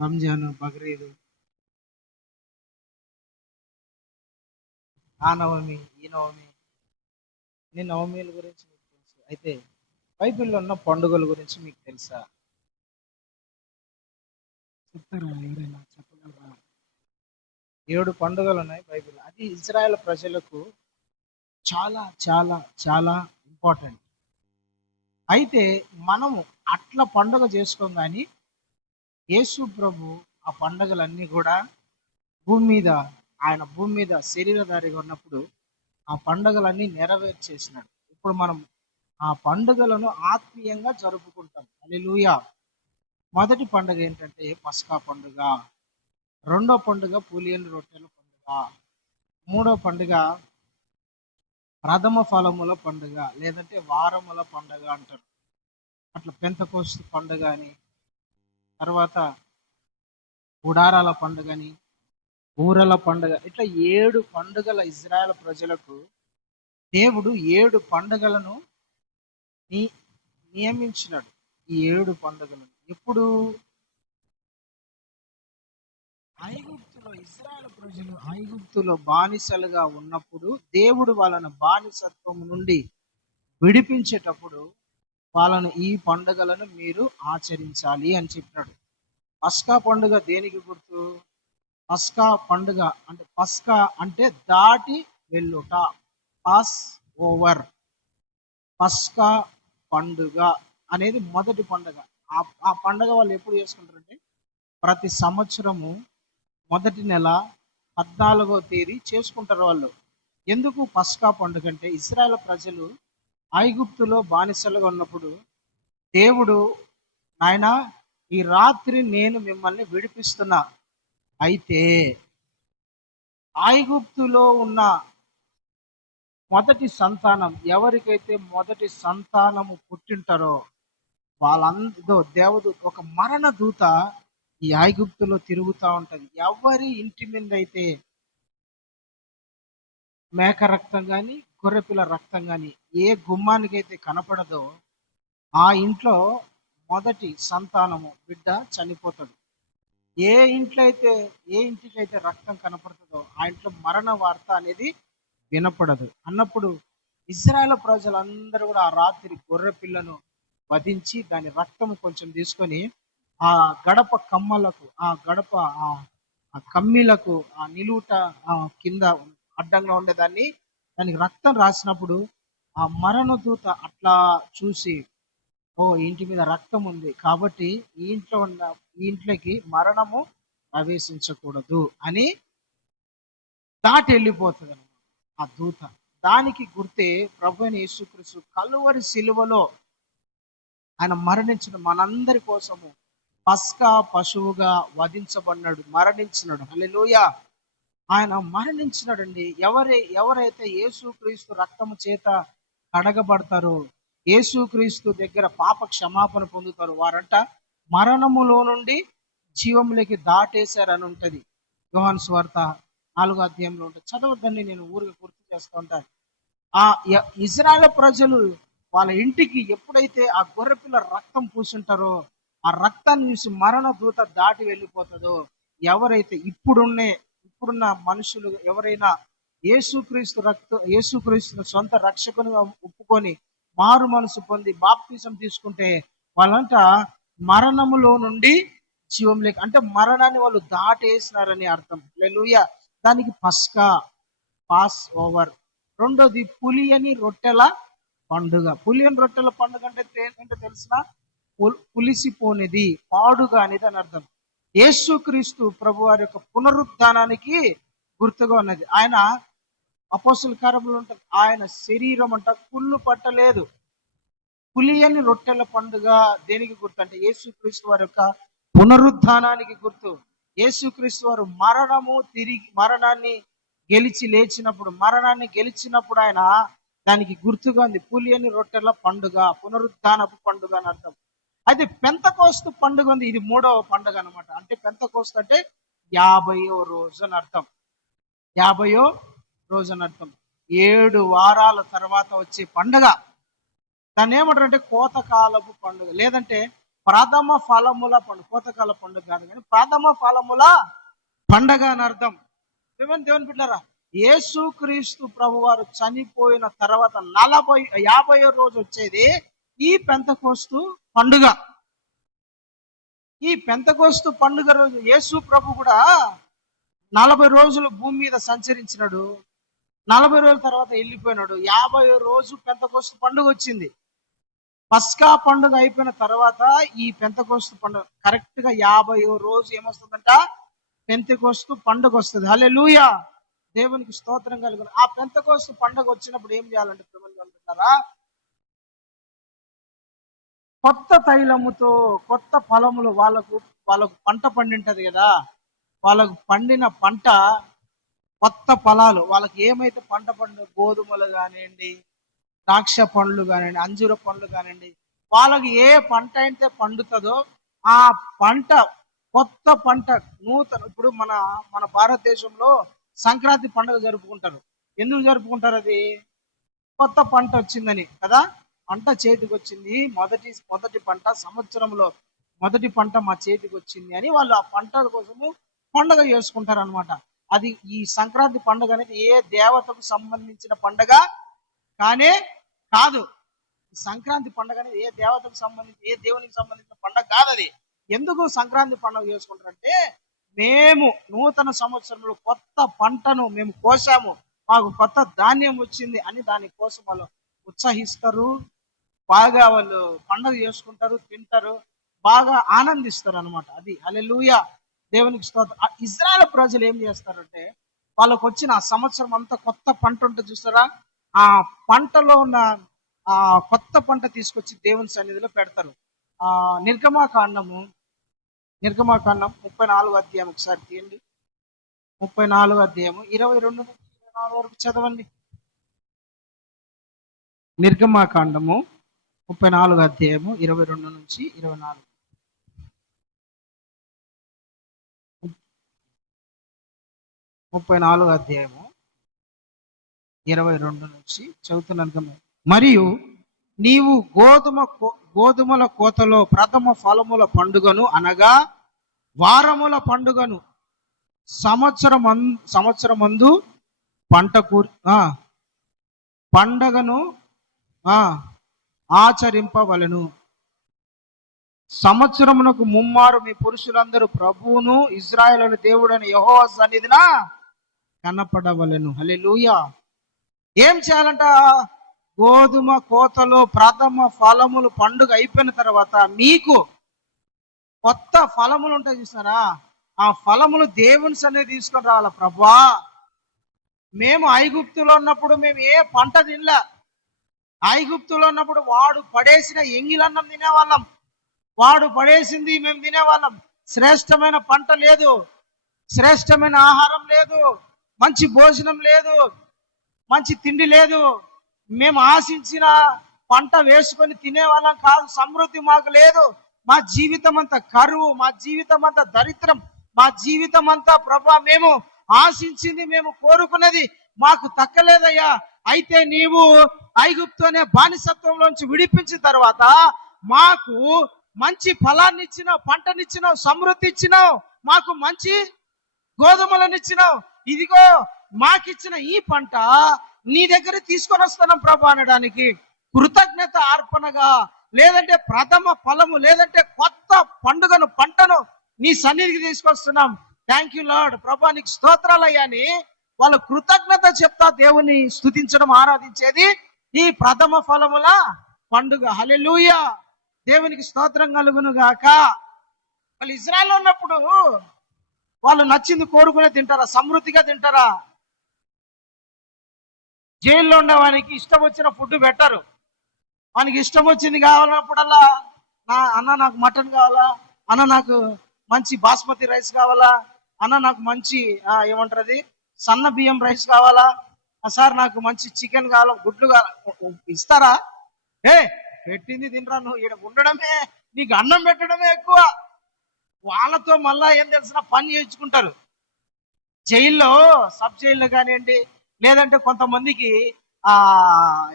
రంజాన్, బక్రీద్, ఆ నవమి, ఈ నవమి, ఈ నవమిల గురించి మీకు తెలుసు. అయితే బైబిల్లో ఉన్న పండుగల గురించి మీకు తెలుసా? చెప్తారా? ఎవరైనా చెప్పగలరా? 7 పండుగలు ఉన్నాయి బైబిల్. అది ఇజ్రాయెల్ ప్రజలకు చాలా చాలా చాలా ఇంపార్టెంట్. అయితే మనము అట్లా పండుగ చేసుకోం కానీ యేసు ప్రభు ఆ పండుగలన్నీ కూడా భూమి మీద, ఆయన భూమి మీద శరీరధారిగా ఉన్నప్పుడు ఆ పండుగలన్నీ నెరవేర్చేసినాడు. ఇప్పుడు మనం ఆ పండుగలను ఆత్మీయంగా జరుపుకుంటాం. హల్లెలూయా. మొదటి పండుగ ఏంటంటే పస్కా పండుగ. రెండో పండుగ పులియని రొట్టెల పండుగ. మూడో పండుగ ప్రథమ ఫలముల పండుగ, లేదంటే వారముల పండుగ అంటారు. అట్లా పెంతెకోస్తు పండుగ అని, తర్వాత గుడారాల పండుగ అని, ఊరల పండుగ, ఇట్లా 7 పండుగల ఇజ్రాయెల్ ప్రజలకు దేవుడు 7 పండుగలను ని- నియమించినాడు. ఈ 7 పండుగలను ఎప్పుడు? ఐగుప్తులో ఇశ్రాయేలు ప్రజలు ఐగుప్తులో బానిసలుగా ఉన్నప్పుడు దేవుడు వాళ్ళని బానిసత్వం నుండి విడిపించేటప్పుడు వాళ్ళను ఈ పండుగలను మీరు ఆచరించాలి అని చెప్పినాడు. పస్కా పండుగ దేనికి గుర్తు? పస్కా పండుగ అంటే పస్కా అంటే దాటి వెళ్ళుట, పాస్ ఓవర్. పస్కా పండుగ అనేది మొదటి పండుగ. ఆ పండుగ వాళ్ళు ఎప్పుడు చేసుకుంటారంటే ప్రతి సంవత్సరము మొదటి నెల 14వ తేదీ చేసుకుంటారు వాళ్ళు. ఎందుకు పస్కా పండుగ అంటే ఇశ్రాయేల్ ప్రజలు ఐగుప్తులో బానిసలుగా ఉన్నప్పుడు దేవుడు, నాయనా ఈ రాత్రి నేను మిమ్మల్ని విడిపిస్తున్నా, అయితే ఐగుప్తులో ఉన్న మొదటి సంతానం ఎవరికైతే మొదటి సంతానము పుట్టింటారో వాళ్ళందరూ దేవదూత, ఒక మరణ దూత ఈ ఐగుప్తులో తిరుగుతూ ఉంటది. ఎవరి ఇంటి మీద అయితే మేక రక్తం కానీ గొర్రెపిల్ల రక్తం కానీ ఏ గుమ్మానికైతే కనపడదో ఆ ఇంట్లో మొదటి సంతానము బిడ్డ చనిపోతాడు. ఏ ఇంటికైతే రక్తం కనపడుతుందో ఆ ఇంట్లో మరణ వార్త అనేది వినపడదు. అన్నప్పుడు ఇజ్రాయేల్ ప్రజలందరూ కూడా ఆ రాత్రి గొర్రె పిల్లను వధించి దాని రక్తం కొంచెం తీసుకొని ఆ గడప కమ్మలకు, ఆ గడప ఆ కమ్మీలకు, ఆ నిలువుట కింద అడ్డంగా ఉండేదాన్ని దానికి రక్తం రాసినప్పుడు ఆ మరణ దూత అట్లా చూసి, ఓ ఇంటి మీద రక్తం ఉంది కాబట్టి ఈ ఇంట్లోకి మరణము ప్రవేశించకూడదు అని దాటి వెళ్ళిపోతుంది అన్నమాట ఆ దూత. దానికి గుర్తే ప్రభువైన యేసుక్రీస్తు కలువరి శిలువలో ఆయన మరణించిన మనందరి కోసము పస్కా పశువుగా వధించబడినాడు, మరణించినాడు. హల్లెలూయా. ఆయన మరణించినాడండి. ఎవరైతే యేసుక్రీస్తు రక్తము చేత కడగబడతారో, యేసుక్రీస్తు దగ్గర పాప క్షమాపణ పొందుతారు, వారంట మరణములో నుండి జీవంలోకి దాటేశారని ఉంటది. యోహాను సువార్త 4వ అధ్యాయంలో ఉంటుంది. చదవద్దని నేను ఊరికి గుర్తు చేస్తూ ఉంటాను. ఆ ఇజ్రాయెల్ ప్రజలు వాళ్ళ ఇంటికి ఎప్పుడైతే ఆ గొర్రెపిల్ల రక్తం పూసుంటారో ఆ రక్తాన్ని చూసి మరణ దూత దాటి వెళ్ళిపోతుందో, ఎవరైతే ఇప్పుడున్న మనుషులు ఎవరైనా యేసుక్రీస్తును సొంత రక్షకునిగా ఒప్పుకొని మారు మనసు పొంది బాప్తిజం తీసుకుంటే వాళ్ళంట మరణములో నుండి జీవంలోకి, అంటే మరణాన్ని వాళ్ళు దాటేసినారని అర్థం. హల్లెలూయా. దానికి పస్కా, పాస్ ఓవర్. రెండోది పులియని రొట్టెల పండుగ. పులియని రొట్టెల పండుగ అంటే ఏంటంటే తెలిసిన, పులిసిపోనిది, పాడుగానిది అని అర్థం. యేసుక్రీస్తు ప్రభు వారి యొక్క పునరుద్ధానానికి గుర్తుగా ఉన్నది. ఆయన అపోస్తుల కార్యములో ఉంటుంది, ఆయన శరీరం అంట కుళ్ళు పట్టలేదు. పులియని రొట్టెల పండుగ దేనికి గుర్తు అంటే యేసుక్రీస్తు వారి యొక్క పునరుద్ధానానికి గుర్తు. యేసుక్రీస్తు వారు మరణాన్ని గెలిచినప్పుడు ఆయన దానికి గుర్తుగా ఉంది పులియని రొట్టెల పండుగ, పునరుద్ధానపు పండుగ అని అర్థం. అయితే పెంతెకోస్తు పండుగ ఉంది, ఇది 3వ పండుగ అనమాట. అంటే పెంతెకోస్తు అంటే 50వ రోజు అని అర్థం. 50వ రోజు అని అర్థం. 7 వారాల తర్వాత వచ్చే పండుగ. దాన్ని ఏమంటారు అంటే కోతకాలపు పండుగ, లేదంటే ప్రథమ ఫలముల పండుగ, కోతకాల పండుగ కాదు కానీ ప్రథమ ఫలముల పండగ అని అర్థం. దేవుని బిడ్డలారా, యేసుక్రీస్తు ప్రభు వారు చనిపోయిన తర్వాత 50వ రోజు వచ్చేది ఈ పెంతెకోస్తు పండుగ. ఈ పెంతెకోస్తు పండుగ రోజు యేసు ప్రభు కూడా 40 రోజులు భూమి మీద సంచరించినాడు. 40 రోజుల తర్వాత వెళ్ళిపోయినాడు. 50వ రోజు పెంతెకోస్తు పండుగ వచ్చింది. పస్కా పండుగ అయిపోయిన తర్వాత ఈ పెంతెకోస్తు పండుగ కరెక్ట్ గా 50వ రోజు ఏమొస్తుందంట, పెంతెకోస్తు పండుగ వస్తుంది. హల్లెలూయా, దేవునికి స్తోత్రం కలుగును. ఆ పెంతెకోస్తు పండుగ వచ్చినప్పుడు ఏం చేయాలంటే అనుకుంటారా, కొత్త తైలముతో కొత్త ఫలములు వాళ్ళకు పంట పండింటది కదా, వాళ్ళకు పండిన పంట కొత్త ఫలాలు, వాళ్ళకి ఏమైతే పంట పండు, గోధుమలు కానివ్వండి, ద్రాక్ష పండ్లు కానివ్వండి, అంజూర పండ్లు కానివ్వండి, వాళ్ళకి ఏ పంట అయితే పండుతుందో ఆ పంట, కొత్త పంట, నూతన. ఇప్పుడు మన భారతదేశంలో సంక్రాంతి పండుగ జరుపుకుంటారు. ఎందుకు జరుపుకుంటారు? అది కొత్త పంట వచ్చిందని కదా. పంట చేతికి వచ్చింది, మొదటి పంట, సంవత్సరంలో మొదటి పంట మా చేతికి వచ్చింది అని వాళ్ళు ఆ పంట కోసము పండుగ చేసుకుంటారు అనమాట. అది ఈ సంక్రాంతి పండుగ అనేది ఏ దేవతకు సంబంధించిన పండుగ కానే కాదు. సంక్రాంతి పండుగ అనేది ఏ దేవతకు సంబంధించి, ఏ దేవునికి సంబంధించిన పండుగ కాదు. అది ఎందుకు సంక్రాంతి పండుగ చేసుకుంటారంటే, మేము నూతన సంవత్సరంలో కొత్త పంటను మేము కోసాము, మాకు కొత్త ధాన్యం వచ్చింది అని దాని కోసం వాళ్ళు ఉత్సహిస్తారు. బాగా వాళ్ళు పండుగ చేసుకుంటారు, తింటారు, బాగా ఆనందిస్తారు అనమాట. అది హల్లెలూయా, దేవునికి స్తోత్రం. ఇజ్రాయెల్ ప్రజలు ఏం చేస్తారంటే, వాళ్ళకు వచ్చిన ఆ సంవత్సరం అంతా కొత్త పంట ఉంటుంది చూస్తారా, ఆ పంటలో ఉన్న ఆ కొత్త పంట తీసుకొచ్చి దేవుని సన్నిధిలో పెడతారు. నిర్గమాకాండం 34వ అధ్యాయం ఒకసారి తీయండి. 34వ అధ్యాయం 22 నుంచి 24 వరకు చదవండి. నిర్గమాకాండము 34వ అధ్యాయము 22 నుంచి 24. 34వ అధ్యాయము 22 నుంచి చదువుతున్నాను. మరియు నీవు గోధుమల కోతలో ప్రథమ ఫలముల పండుగను, అనగా వారముల పండుగను, సంవత్సరమందు పండగను ఆచరింపవలెను. సంవత్సరమునకు ముమ్మారు మీ పురుషులందరూ ప్రభువును ఇశ్రాయేలు దేవుడైన యెహోవా సన్నిధిన కనపడవలెను. హల్లెలూయా. ఏం చేయాలంట? గోధుమ కోతలో ప్రథమ ఫలములు పండుగ అయిపోయిన తర్వాత మీకు కొత్త ఫలములు ఉంటాయి చూసారా, ఆ ఫలములు దేవుని సన్నిధి తీసుకొని రావాల. ప్రభువా, మేము ఐగుప్తులో ఉన్నప్పుడు మేము ఏ పంట తినలే. ఐగుప్తులో ఉన్నప్పుడు వాడు పడేసిన ఎంగిలన్నం తినేవాళ్ళం, వాడు పడేసింది మేము తినేవాళ్ళం. శ్రేష్టమైన పంట లేదు, శ్రేష్టమైన ఆహారం లేదు, మంచి భోజనం లేదు, మంచి తిండి లేదు. మేము ఆశించిన పంట వేసుకొని తినేవాళ్ళం కాదు. సమృద్ధి మాకు లేదు. మా జీవితం అంతా కరువు, మా జీవితం అంతా దరిద్రం, మా జీవితం అంతా ప్రభా మేము ఆశించింది, మేము కోరుకున్నది మాకు దక్కలేదయ్యా. అయితే నీవు ఐగుప్తు అనే బానిసత్వంలోంచి విడిపించిన తర్వాత మాకు మంచి ఫలాన్ని ఇచ్చినావు, పంటనిచ్చినావు, సమృద్ధి ఇచ్చినావు, మాకు మంచి గోధుమలను ఇచ్చినావు. ఇదిగో మాకిచ్చిన ఈ పంట నీ దగ్గర తీసుకొని వస్తున్నాం ప్రభా అనడానికి కృతజ్ఞత అర్పణగా, లేదంటే ప్రథమ ఫలము, లేదంటే కొత్త పంటను నీ సన్నిధికి తీసుకొస్తున్నాం. థ్యాంక్ యూ లార్డ్, ప్రభా నీకు స్తోత్రాలయ్యా అని వాళ్ళ కృతజ్ఞత చెప్తా దేవుని స్తుతించడం, ఆరాధించేది ఈ ప్రథమ ఫలముల పండుగ. హల్లెలూయా, దేవునికి స్తోత్రం కలుగును గాక. వాళ్ళు ఇజ్రాయెల్లో ఉన్నప్పుడు వాళ్ళు నచ్చింది కోరుకునే తింటారా? సమృద్ధిగా తింటారా? జైల్లో ఉండేవానికి ఇష్టం వచ్చిన ఫుడ్ పెట్టరు. వానికి ఇష్టం వచ్చింది కావాలన్నప్పుడల్లా, అన్న నాకు మటన్ కావాలా, అన్న నాకు మంచి బాస్మతి రైస్ కావాలా, అన్న నాకు మంచి ఏమంటారు అది సన్న బియ్యం రైస్ కావాలా, సార్ నాకు మంచి చికెన్ కావాలా, గుడ్లు కావాలా, ఇస్తారా? పెట్టింది తినరా, నువ్వు ఇక్కడ ఉండడమే, నీకు అన్నం పెట్టడమే ఎక్కువ. వాళ్ళతో మళ్ళా ఏం తెలిసిన పని చేయించుకుంటారు. జైల్లో, సబ్ జైల్లో కానివ్వండి, లేదంటే కొంతమందికి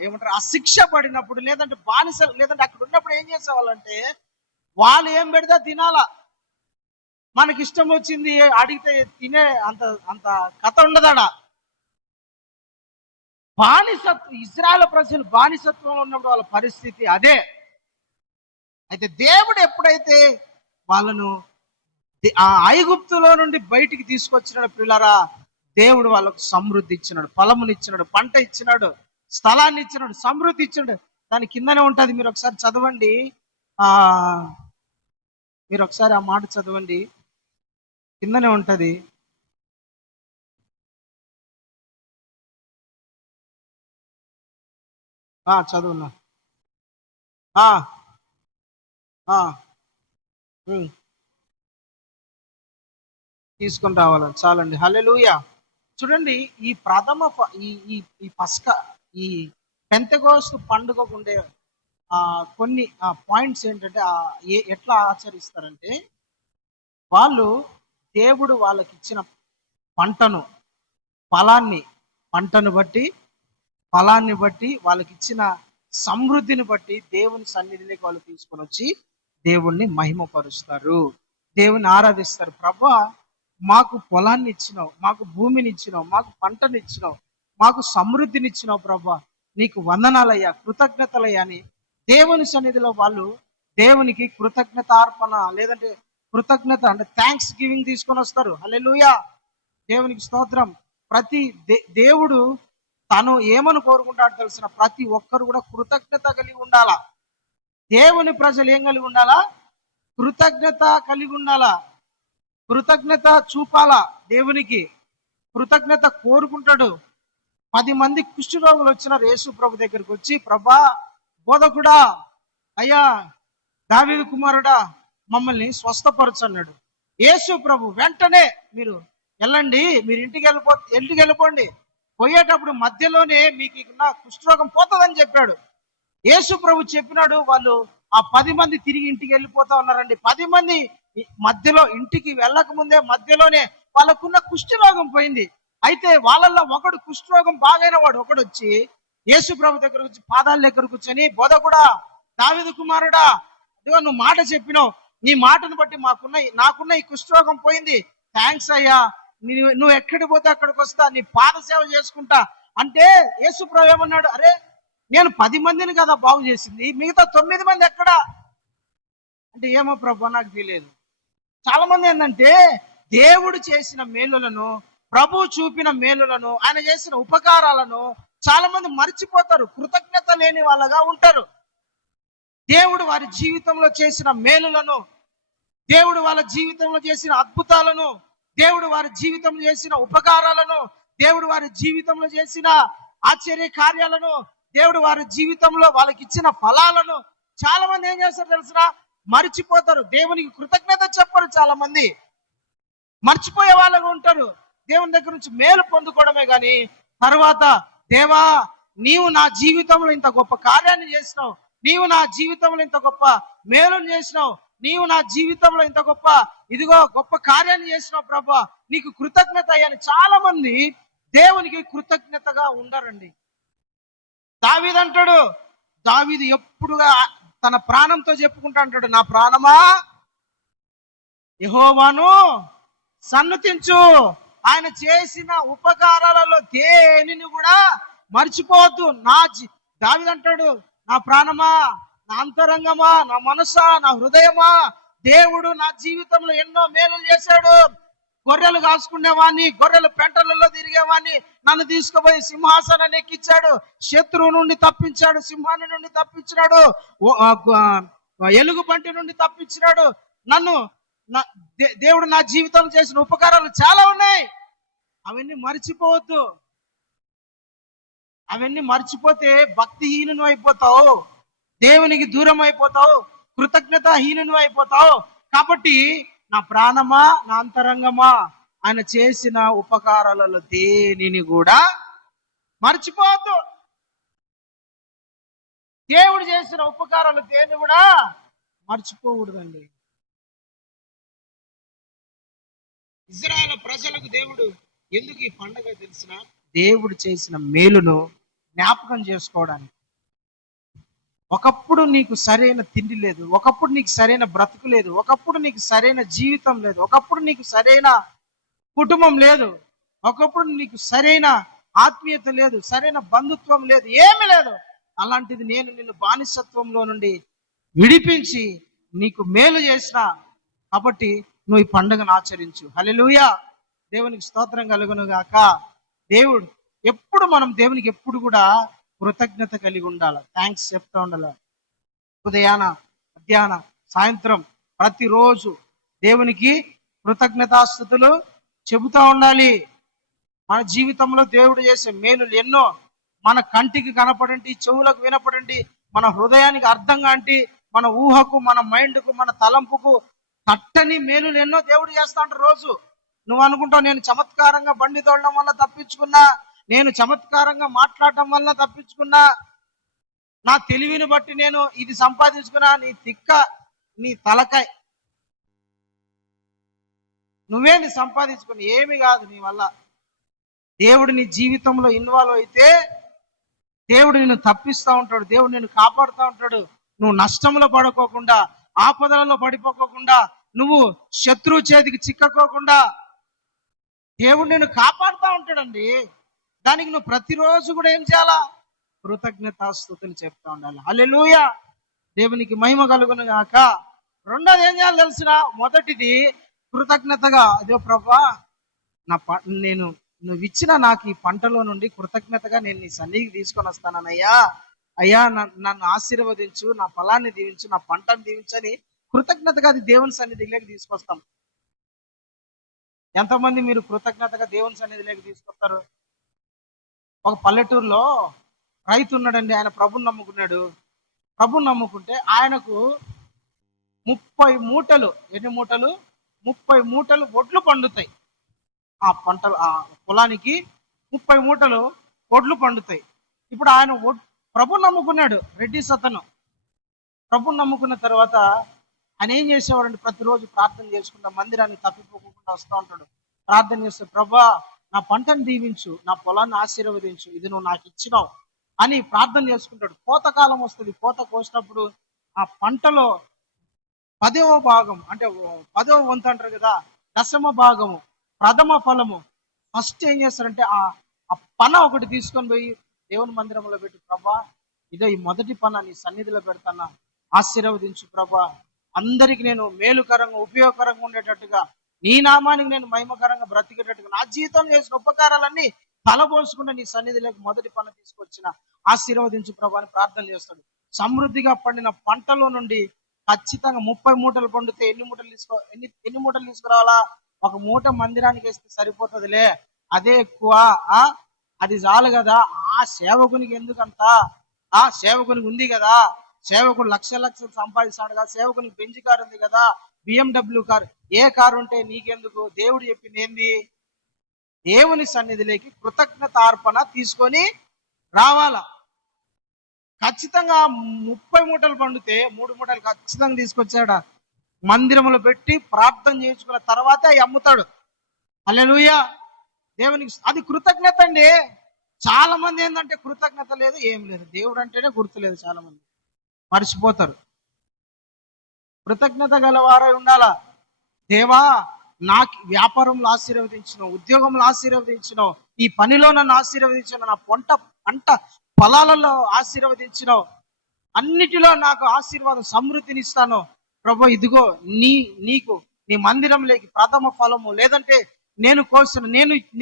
ఏమంటారు శిక్ష పడినప్పుడు, లేదంటే బానిసలు, లేదంటే అక్కడ ఉన్నప్పుడు ఏం చేసేవాళ్ళంటే వాళ్ళు ఏం పెడితే తినాలా. మనకి ఇష్టం వచ్చింది అడిగితే తినే అంత అంత కథ ఉండదాడా. బానిసత్వం, ఇజ్రాయెల్ ప్రజలు బానిసత్వంలో ఉన్నప్పుడు వాళ్ళ పరిస్థితి అదే. అయితే దేవుడు ఎప్పుడైతే వాళ్ళను ఆ ఐగుప్తులో నుండి బయటికి తీసుకొచ్చినాడు పిల్లరా, దేవుడు వాళ్ళకు సమృద్ధి ఇచ్చినాడు, ఫలమునిచ్చినాడు, పంట ఇచ్చినాడు, స్థలాన్ని ఇచ్చినాడు, సమృద్ధి ఇచ్చినాడు. దాని కిందనే ఉంటది, మీరు ఒకసారి చదవండి. ఆ మీరు ఒకసారి ఆ మాట చదవండి, కిందనే ఉంటది. చదువున్నా. ఆ ఆ తీసుకొని రావాలని చాలండి. హల్లెలూయా. చూడండి, ఈ ప్రథమ ఈ ఈ ఈ పస్క, ఈ పెంతెకోస్తు పండుగకు ఉండే కొన్ని పాయింట్స్ ఏంటంటే, ఎట్లా ఆచరిస్తారంటే, వాళ్ళు దేవుడు వాళ్ళకి ఇచ్చిన పంటను, ఫలాన్ని, పంటను బట్టి, ఫలాన్ని బట్టి, వాళ్ళకి ఇచ్చిన సమృద్ధిని బట్టి దేవుని సన్నిధిలోకి వాళ్ళు తీసుకొని వచ్చి దేవుణ్ణి మహిమపరుస్తారు, దేవుని ఆరాధిస్తారు. ప్రభా, మాకు పొలాన్ని ఇచ్చినావు, మాకు భూమిని ఇచ్చినావు, మాకు పంటని ఇచ్చినావు, మాకు సమృద్ధిని ఇచ్చినావు ప్రభా, నీకు వందనాలయ్యా, కృతజ్ఞతలయ్యా అని దేవుని సన్నిధిలో వాళ్ళు దేవునికి కృతజ్ఞతార్పణ, లేదంటే కృతజ్ఞత అంటే థ్యాంక్స్ గివింగ్ తీసుకొని వస్తారు. హల్లెలూయా, దేవునికి స్తోత్రం. ప్రతి దేవుడు తను ఏమని కోరుకుంటాడో తెలిసిన ప్రతి ఒక్కరు కూడా కృతజ్ఞత కలిగి ఉండాలా. దేవుని ప్రజలు ఏం కలిగి ఉండాలా? కృతజ్ఞత కలిగి ఉండాలా. కృతజ్ఞత చూపాలా, దేవునికి కృతజ్ఞత కోరుకుంటాడు. 10 మంది కుష్ఠరోగులు వచ్చిన యేసు ప్రభు దగ్గరికి వచ్చి, ప్రభా, బోధకుడా, అయ్యా, దావీదు కుమారుడా, మమ్మల్ని స్వస్థపరచు అన్నాడు. యేసు ప్రభు వెంటనే, మీరు వెళ్ళండి, మీరు ఇంటికి వెళ్ళిపోండి, పోయేటప్పుడు మధ్యలోనే మీకు నా కుష్ఠరోగం పోతుందని చెప్పాడు. యేసు ప్రభు చెప్పినాడు. వాళ్ళు ఆ 10 మంది తిరిగి ఇంటికి వెళ్ళిపోతా ఉన్నారండి. 10 మంది మధ్యలో, ఇంటికి వెళ్ళక ముందే మధ్యలోనే వాళ్ళకున్న కుష్ఠరోగం పోయింది. అయితే వాళ్ళల్లో ఒకడు, కుష్ఠరోగం బాగైన వాడు ఒకడు వచ్చి యేసు ప్రభు దగ్గర వచ్చి పాదాల దగ్గర కూర్చొని, బోధకుడా, దావీదు కుమారుడా, ఇదిగో నువ్వు మాట చెప్పినావు, నీ మాటను బట్టి నాకున్న ఈ కుష్ఠరోగం పోయింది, థ్యాంక్స్ అయ్యా, నువ్వు ఎక్కడికి పోతే అక్కడికి వస్తా, నీ పాద సేవ చేసుకుంటా అంటే యేసు ప్రభు ఏమన్నాడు, అరే, నేను 10 మందిని కదా బాగు చేసింది, మిగతా 9 మంది ఎక్కడా అంటే, ఏమో ప్రభు నాకు తెలియదు. చాలా మంది ఏంటంటే, దేవుడు చేసిన మేలులను, ప్రభు చూపిన మేలులను, ఆయన చేసిన ఉపకారాలను చాలా మంది మర్చిపోతారు, కృతజ్ఞత లేని వాళ్ళగా ఉంటారు. దేవుడు వారి జీవితంలో చేసిన మేలులను, దేవుడు వాళ్ళ జీవితంలో చేసిన అద్భుతాలను, దేవుడు వారి జీవితంలో చేసిన ఉపకారాలను, దేవుడు వారి జీవితంలో చేసిన ఆశ్చర్య కార్యాలను, దేవుడు వారి జీవితంలో వాళ్ళకి ఇచ్చిన ఫలాలను చాలా మంది ఏం చేస్తారు తెలుసునా? మర్చిపోతారు. దేవునికి కృతజ్ఞత చెప్పరు. చాలా మంది మర్చిపోయే వాళ్ళగా ఉంటారు. దేవుని దగ్గర నుంచి మేలు పొందుకోవడమే కానీ తర్వాత, దేవా, నీవు నా జీవితంలో ఇంత గొప్ప కార్యాన్ని చేసినావు, నీవు నా జీవితంలో ఇంత గొప్ప మేలును చేసినావు, నీవు నా జీవితంలో ఇంత గొప్ప, ఇదిగో గొప్ప కార్యాన్ని చేసినావు ప్రభా, నీకు కృతజ్ఞత అయ్యాని చాలా మంది దేవునికి కృతజ్ఞతగా ఉండరండి. దావీదు అంటాడు, దావీదు ఎప్పుడుగా తన ప్రాణంతో చెప్పుకుంటా అంటాడు, నా ప్రాణమా యెహోవాను సన్నుతించు, ఆయన చేసిన ఉపకారాలలో దేనిని కూడా మర్చిపోవద్దు. దావీదు అంటాడు, నా ప్రాణమా, నా అంతరంగమా, నా మనసా, నా హృదయమా, దేవుడు నా జీవితంలో ఎన్నో మేలులు చేశాడు. గొర్రెలు కాసుకునేవాడిని, గొర్రెల పెంటలలో తిరిగేవాడిని, నన్ను తీసుకుపోయి సింహాసనాన్ని ఎక్కించాడు, శత్రువు నుండి తప్పించాడు, సింహాన్ని నుండి తప్పించినాడు, ఎలుగు బంటి నుండి తప్పించినాడు. దేవుడు నా జీవితంలో చేసిన ఉపకారాలు చాలా ఉన్నాయి. అవన్నీ మర్చిపోవద్దు. అవన్నీ మర్చిపోతే భక్తిహీనును అయిపోతావు, దేవునికి దూరం అయిపోతావు, కృతజ్ఞతాహీనును అయిపోతావు. కాబట్టి నా ప్రాణమా, నా అంతరంగమా, ఆయన చేసిన ఉపకారాలలో దేనిని కూడా మర్చిపోవద్దు. దేవుడు చేసిన ఉపకారాలు దేన్ని కూడా మర్చిపోకూడదండి. ఇజ్రాయేల్ ప్రజలకు దేవుడు ఎందుకు ఈ పండగ తెలిసిన? దేవుడు చేసిన మేలును జ్ఞాపకం చేసుకోవడానికి. ఒకప్పుడు నీకు సరైన తిండి లేదు, ఒకప్పుడు నీకు సరైన బ్రతుకు లేదు, ఒకప్పుడు నీకు సరైన జీవితం లేదు, ఒకప్పుడు నీకు సరైన కుటుంబం లేదు, ఒకప్పుడు నీకు సరైన ఆత్మీయత లేదు, సరైన బంధుత్వం లేదు, ఏమీ లేదు. అలాంటిది నేను నిన్ను బానిసత్వంలో నుండి విడిపించి నీకు మేలు చేసిన, కాబట్టి నువ్వు ఈ పండుగను ఆచరించు. హల్లెలూయా. దేవునికి స్తోత్రం కలుగును గాక. దేవుడు ఎప్పుడు మనం దేవునికి ఎప్పుడు కూడా కృతజ్ఞత కలిగి ఉండాలి, థ్యాంక్స్ చెప్తా ఉండాలి. ఉదయాన, మధ్యాహ్న, సాయంత్రం ప్రతిరోజు దేవునికి కృతజ్ఞతాస్తుతులు చెబుతా ఉండాలి. మన జీవితంలో దేవుడు చేసే మేలులు ఎన్నో మన కంటికి కనపడండి, చెవులకు వినపడండి, మన హృదయానికి అర్థం కాంటి, మన ఊహకు, మన మైండ్కు, మన తలంపుకు తట్టని మేలులు ఎన్నో దేవుడు చేస్తా ఉంటారు రోజు. నువ్వు అనుకుంటావు నేను చమత్కారంగా బండి తోడడం వల్ల తప్పించుకున్నా, నేను చమత్కారంగా మాట్లాడటం వల్ల తప్పించుకున్నా, నా తెలివిని బట్టి నేను ఇది సంపాదించుకున్నా. నీ తిక్క, నీ తలకాయ. నువ్వేంది సంపాదించుకుని? ఏమి కాదు నీ వల్ల. దేవుడు నీ జీవితంలో ఇన్వాల్వ్ అయితే దేవుడు నిన్ను తప్పిస్తూ ఉంటాడు, దేవుడు నిన్ను కాపాడుతూ ఉంటాడు. నువ్వు నష్టంలో పడుకోకుండా, ఆపదలలో పడిపోకోకుండా, నువ్వు శత్రువు చేతికి చిక్కకోకుండా దేవుడు నిన్ను కాపాడుతూ ఉంటాడండి. దానికి నువ్వు ప్రతిరోజు కూడా ఏం చేయాలా? కృతజ్ఞతాస్తుతులు చెప్తా ఉండాలి. హల్లెలూయా. దేవునికి మహిమ కలుగును గాక. రెండోది ఏం చేయాలి తెలిసిన? మొదటిది కృతజ్ఞతగా, అదే ప్రభా నేను నువ్వు ఇచ్చిన నాకు ఈ పంటలో నుండి కృతజ్ఞతగా నేను నీ సన్నిధికి తీసుకొని వస్తానయ్యా. అయ్యా నన్ను ఆశీర్వదించు, నా ఫలాన్ని దీవించు, నా పంటను దీవించని కృతజ్ఞతగా అది దేవుని సన్నిధిలోకి తీసుకొస్తాం. ఎంతమంది మీరు కృతజ్ఞతగా దేవుని సన్నిధిలోకి తీసుకొస్తారు? ఒక పల్లెటూరులో రైతు ఉన్నాడండి. ఆయన ప్రభుని నమ్ముకున్నాడు. ప్రభుని నమ్ముకుంటే ఆయనకు 30 మూటలు, ఎన్ని మూటలు? 30 మూటలు ఒడ్లు పండుతాయి. ఆ పంటలు, ఆ పొలానికి 30 మూటలు ఒడ్లు పండుతాయి. ఇప్పుడు ఆయన ప్రభుని నమ్ముకున్నాడు. రెడ్డి సతను ప్రభుని నమ్ముకున్న తర్వాత ఆయన ఏం చేసేవాడంటే ప్రతిరోజు ప్రార్థన చేసుకుంటా మందిరానికి తప్పిపోకుండా వస్తూ ఉంటాడు. ప్రార్థన చేస్తే, ప్రభా నా పంటను దీవించు, నా పొలాన్ని ఆశీర్వదించు, ఇది నువ్వు నాకు ఇచ్చినావు అని ప్రార్థన చేసుకుంటాడు. కోతకాలం వస్తుంది. కోత కోసినప్పుడు ఆ పంటలో 10వ భాగం, అంటే 10వ వంతు అంటారు కదా, 10వ భాగము, ప్రథమ ఫలము ఫస్ట్ ఏం చేస్తారంటే ఆ పన ఒకటి తీసుకొని పోయి దేవుని మందిరంలో పెట్టి, ప్రభా ఇదో ఈ మొదటి పన నీ సన్నిధిలో పెడతానా, ఆశీర్వదించు ప్రభా, అందరికి నేను మేలుకరంగా ఉపయోగకరంగా ఉండేటట్టుగా, నీ నామానికి నేను మహిమకరంగా బ్రతికేటట్టుగా, నా జీవితంలో చేసిన ఉపకారాలన్నీ తలబోసుకుంటే నీ సన్నిధిలోకి మొదటి పన తీసుకొచ్చిన ఆశీర్వదించు ప్రభా అని ప్రార్థన చేస్తాడు. సమృద్ధిగా పండిన పంటలో నుండి ఖచ్చితంగా 30 మూటలు పండితే ఎన్ని మూటలు తీసుకురావాలా? ఒక మూట మందిరానికి వేస్తే సరిపోతుందిలే, అదే ఎక్కువ, అది చాలు కదా. ఆ సేవకునికి ఎందుకంత? ఆ సేవకునికి ఉంది కదా, సేవకుడు లక్షలు సంపాదిస్తాడు కదా, సేవకునికి బెంజ్ కారు ఉంది కదా, BMW కారు, ఏ కారు ఉంటే నీకెందుకు? దేవుడు చెప్పింది ఏంది? దేవుని సన్నిధిలోకి కృతజ్ఞతార్పణ తీసుకొని రావాలా. ఖచ్చితంగా 30 మూటలు పండితే 3 మూటలు ఖచ్చితంగా తీసుకొచ్చాడ మందిరంలో పెట్టి ప్రార్థన చేయించుకున్న తర్వాతే అవి అమ్ముతాడు. హల్లెలూయా. దేవునికి అది కృతజ్ఞత అండి. చాలా మంది ఏంటంటే కృతజ్ఞత లేదు, ఏం లేదు, దేవుడు అంటేనే గుర్తులేదు. చాలా మంది మర్చిపోతారు. కృతజ్ఞత గలవారై ఉండాలా. దేవా నాకు వ్యాపారంలో ఆశీర్వదించినావు, ఉద్యోగంలో ఆశీర్వదించినావు, ఈ పనిలో నన్ను ఆశీర్వదించినావు, నా పంట పొలాలలో ఆశీర్వదించినావు, అన్నిటిలో నాకు ఆశీర్వాదం సమృద్ధినిస్తాను ప్రభు. ఇదిగో నీకు నీ మందిరంలోకి ప్రథమ ఫలము, లేదంటే నేను కోసిన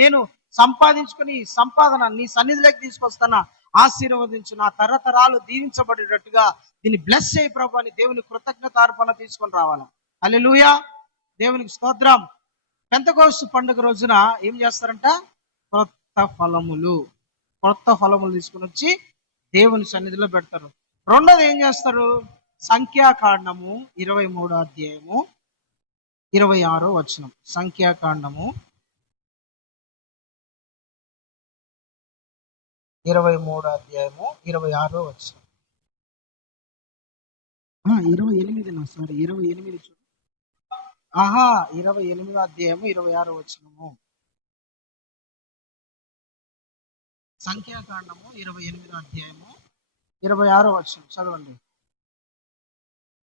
నేను సంపాదించుకుని సంపాదన నీ సన్నిధిలోకి తీసుకొస్తానా, ఆశీర్వదించు, నా తరతరాలు దీవించబడేటట్టుగా దీన్ని బ్లెస్ చేయి ప్రభు అని దేవుని కృతజ్ఞతార్పణ తీసుకొని రావాలా. హల్లెలూయా. దేవునికి స్తోత్రం. పెంతెకోస్తు పండుగ రోజున ఏం చేస్తారంట? కొత్త ఫలములు తీసుకుని వచ్చి దేవుని సన్నిధిలో పెడతారు. రెండోది ఏం చేస్తారు? సంఖ్యాకాండము 23వ అధ్యాయము 26వ వచనం. సంఖ్యాకాండము 23వ అధ్యాయము 26వ వచనం. 28 సారీ 28 చూడు. 28వ అధ్యాయము 26వ వచనము. సంఖ్యాకాండము 28వ అధ్యాయము 26వ వచనం చదవండి.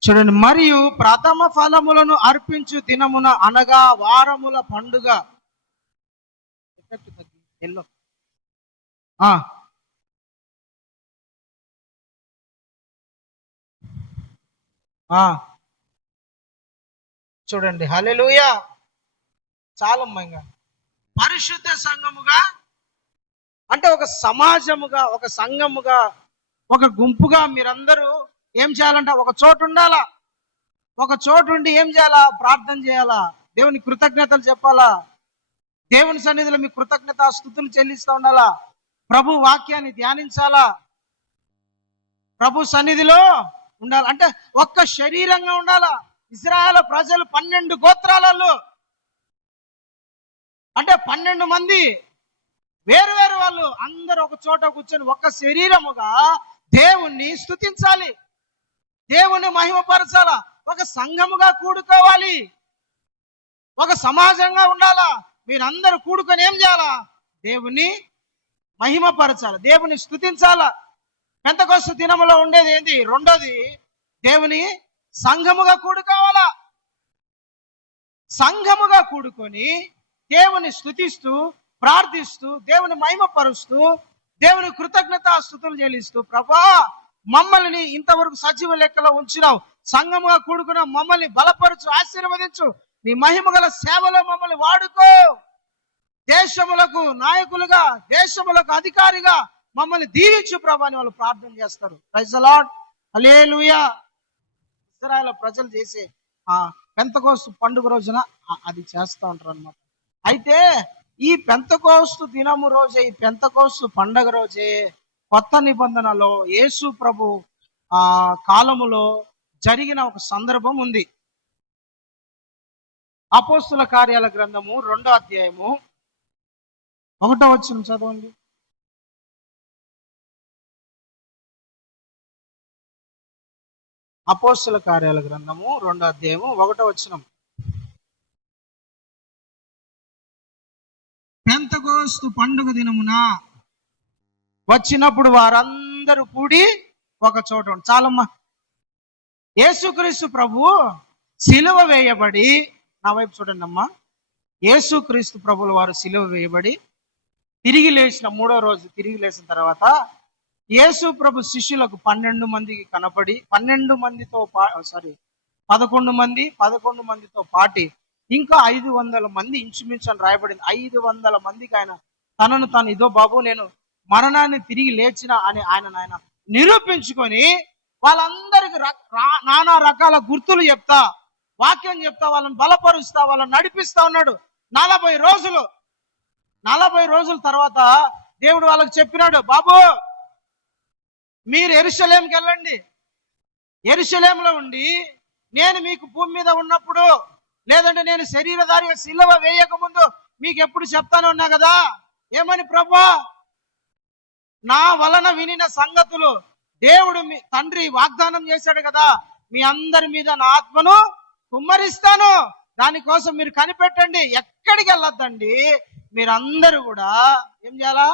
చూడండి, మరియు ప్రథమ ఫలములను అర్పించు దినమున అనగా వారముల పండుగ. ఎల్లో చూడండి, హల్లెలూయా. చాలమ్మా. ఇంకా పరిశుద్ధ సంఘముగా అంటే ఒక సమాజముగా, ఒక సంఘముగా, ఒక గుంపుగా మీరందరూ ఏం చేయాలంట? ఒక చోటు ఉండాలా. ఒక చోటు ఉండి ఏం చేయాలా? ప్రార్థన చేయాలా, దేవుని కృతజ్ఞతలు చెప్పాలా, దేవుని సన్నిధిలో మీ కృతజ్ఞత స్తుతులు చెల్లిస్తూ ఉండాలా, ప్రభు వాక్యాన్ని ధ్యానించాలా, ప్రభు సన్నిధిలో ఉండాలి. అంటే ఒక్క శరీరంగా ఉండాలా. ఇశ్రాయేలు ప్రజలు 12 గోత్రాలలో అంటే 12 మంది వేరు వేరు వాళ్ళు అందరూ ఒక చోట కూర్చొని ఒక శరీరముగా దేవుణ్ణి స్తుతించాలి, దేవుణ్ణి మహిమపరచాలా, ఒక సంఘముగా కూడుకోవాలి, ఒక సమాజంగా ఉండాలా. మీరందరూ కూడుకొని ఏం చేయాలా? దేవుణ్ణి మహిమపరచాలి, దేవుని స్తుతించాలా. పెంతెకొస్తు దినములో ఉండేది ఏంది? రెండోది, దేవుని సంఘముగా కూడుకోవాలా. సంఘముగా కూడుకొని దేవుని స్తుతిస్తూ, ప్రార్థిస్తూ, దేవుని మహిమపరుస్తూ, దేవుని కృతజ్ఞతా స్తుతులు చెల్లిస్తూ, ప్రభా మమ్మల్ని ఇంతవరకు సజీవ లెక్కలో ఉంచినావు, సంఘముగా కూడుకున్న మమ్మల్ని బలపరచు, ఆశీర్వదించు, నీ మహిమ గల సేవలో మమ్మల్ని వాడుకో, దేశములకు నాయకులుగా, దేశములకు అధికారిగా మమ్మల్ని దీవించు ప్రభా అని వాళ్ళు ప్రార్థన చేస్తారు. ప్రైజ్ ది లార్డ్, హల్లెలూయా. ఇశ్రాయేలు ప్రజలు చేసే ఆ పెంతెకొస్తు పండుగ రోజున అది చేస్తూ ఉంటారు అన్నమాట. అయితే ఈ పెంతెకొస్తు దినము రోజే, ఈ పెంతెకొస్తు పండుగ రోజే కొత్త నిబంధనలో యేసు ప్రభు కాలములో జరిగిన ఒక సందర్భం ఉంది. అపోస్తుల కార్యాల గ్రంథము 2వ అధ్యాయము 1వ వచనం చదవండి. అపోస్తుల కార్యాల గ్రంథము 2వ అధ్యాయము 1వ వచనం. పెంతెకొస్తు పండుగ దినమున వచ్చినప్పుడు వారందరూ కూడి ఒక చోట. చాలమ్మా. యేసుక్రీస్తు ప్రభు సిలువ వేయబడి, నా వైపు చూడండి అమ్మా, యేసుక్రీస్తు ప్రభుల వారు సిలువ వేయబడి తిరిగి లేచిన 3వ రోజు, తిరిగి లేచిన తర్వాత యేసు ప్రభు శిష్యులకు 12 మందికి కనపడి 11 మందితో 11 మందితో పాటి ఇంకా 500 మంది ఇంచుమించు అని రాయబడింది. 500 మందికి ఆయన తనను తాను, ఇదో బాబు నేను మరణాన్ని తిరిగి లేచిన అని ఆయన నిరూపించుకొని వాళ్ళందరికి నానా రకాల గుర్తులు చెప్తా, వాక్యం చెప్తా, వాళ్ళని బలపరుస్తా, వాళ్ళని నడిపిస్తా ఉన్నాడు 40 రోజుల తర్వాత దేవుడు వాళ్ళకి చెప్పినాడు, బాబు మీరు యెరూషలేముకి వెళ్ళండి, యెరూషలేములో ఉండి నేను మీకు భూమి మీద ఉన్నప్పుడు, లేదంటే నేను శరీరధారిగా సిలువ వేయక ముందు మీకు ఎప్పుడు చెప్తానే ఉన్నా కదా, ఏమని? ప్రభువా నా వలన వినిన సంగతులు దేవుడు మీ తండ్రి వాగ్దానం చేశాడు కదా, మీ అందరి మీద నా ఆత్మను కుమ్మరిస్తాను, దానికోసం మీరు కనిపెట్టండి, ఎక్కడికి వెళ్ళొద్దండి, మీరందరూ కూడా ఏం చేయాలా?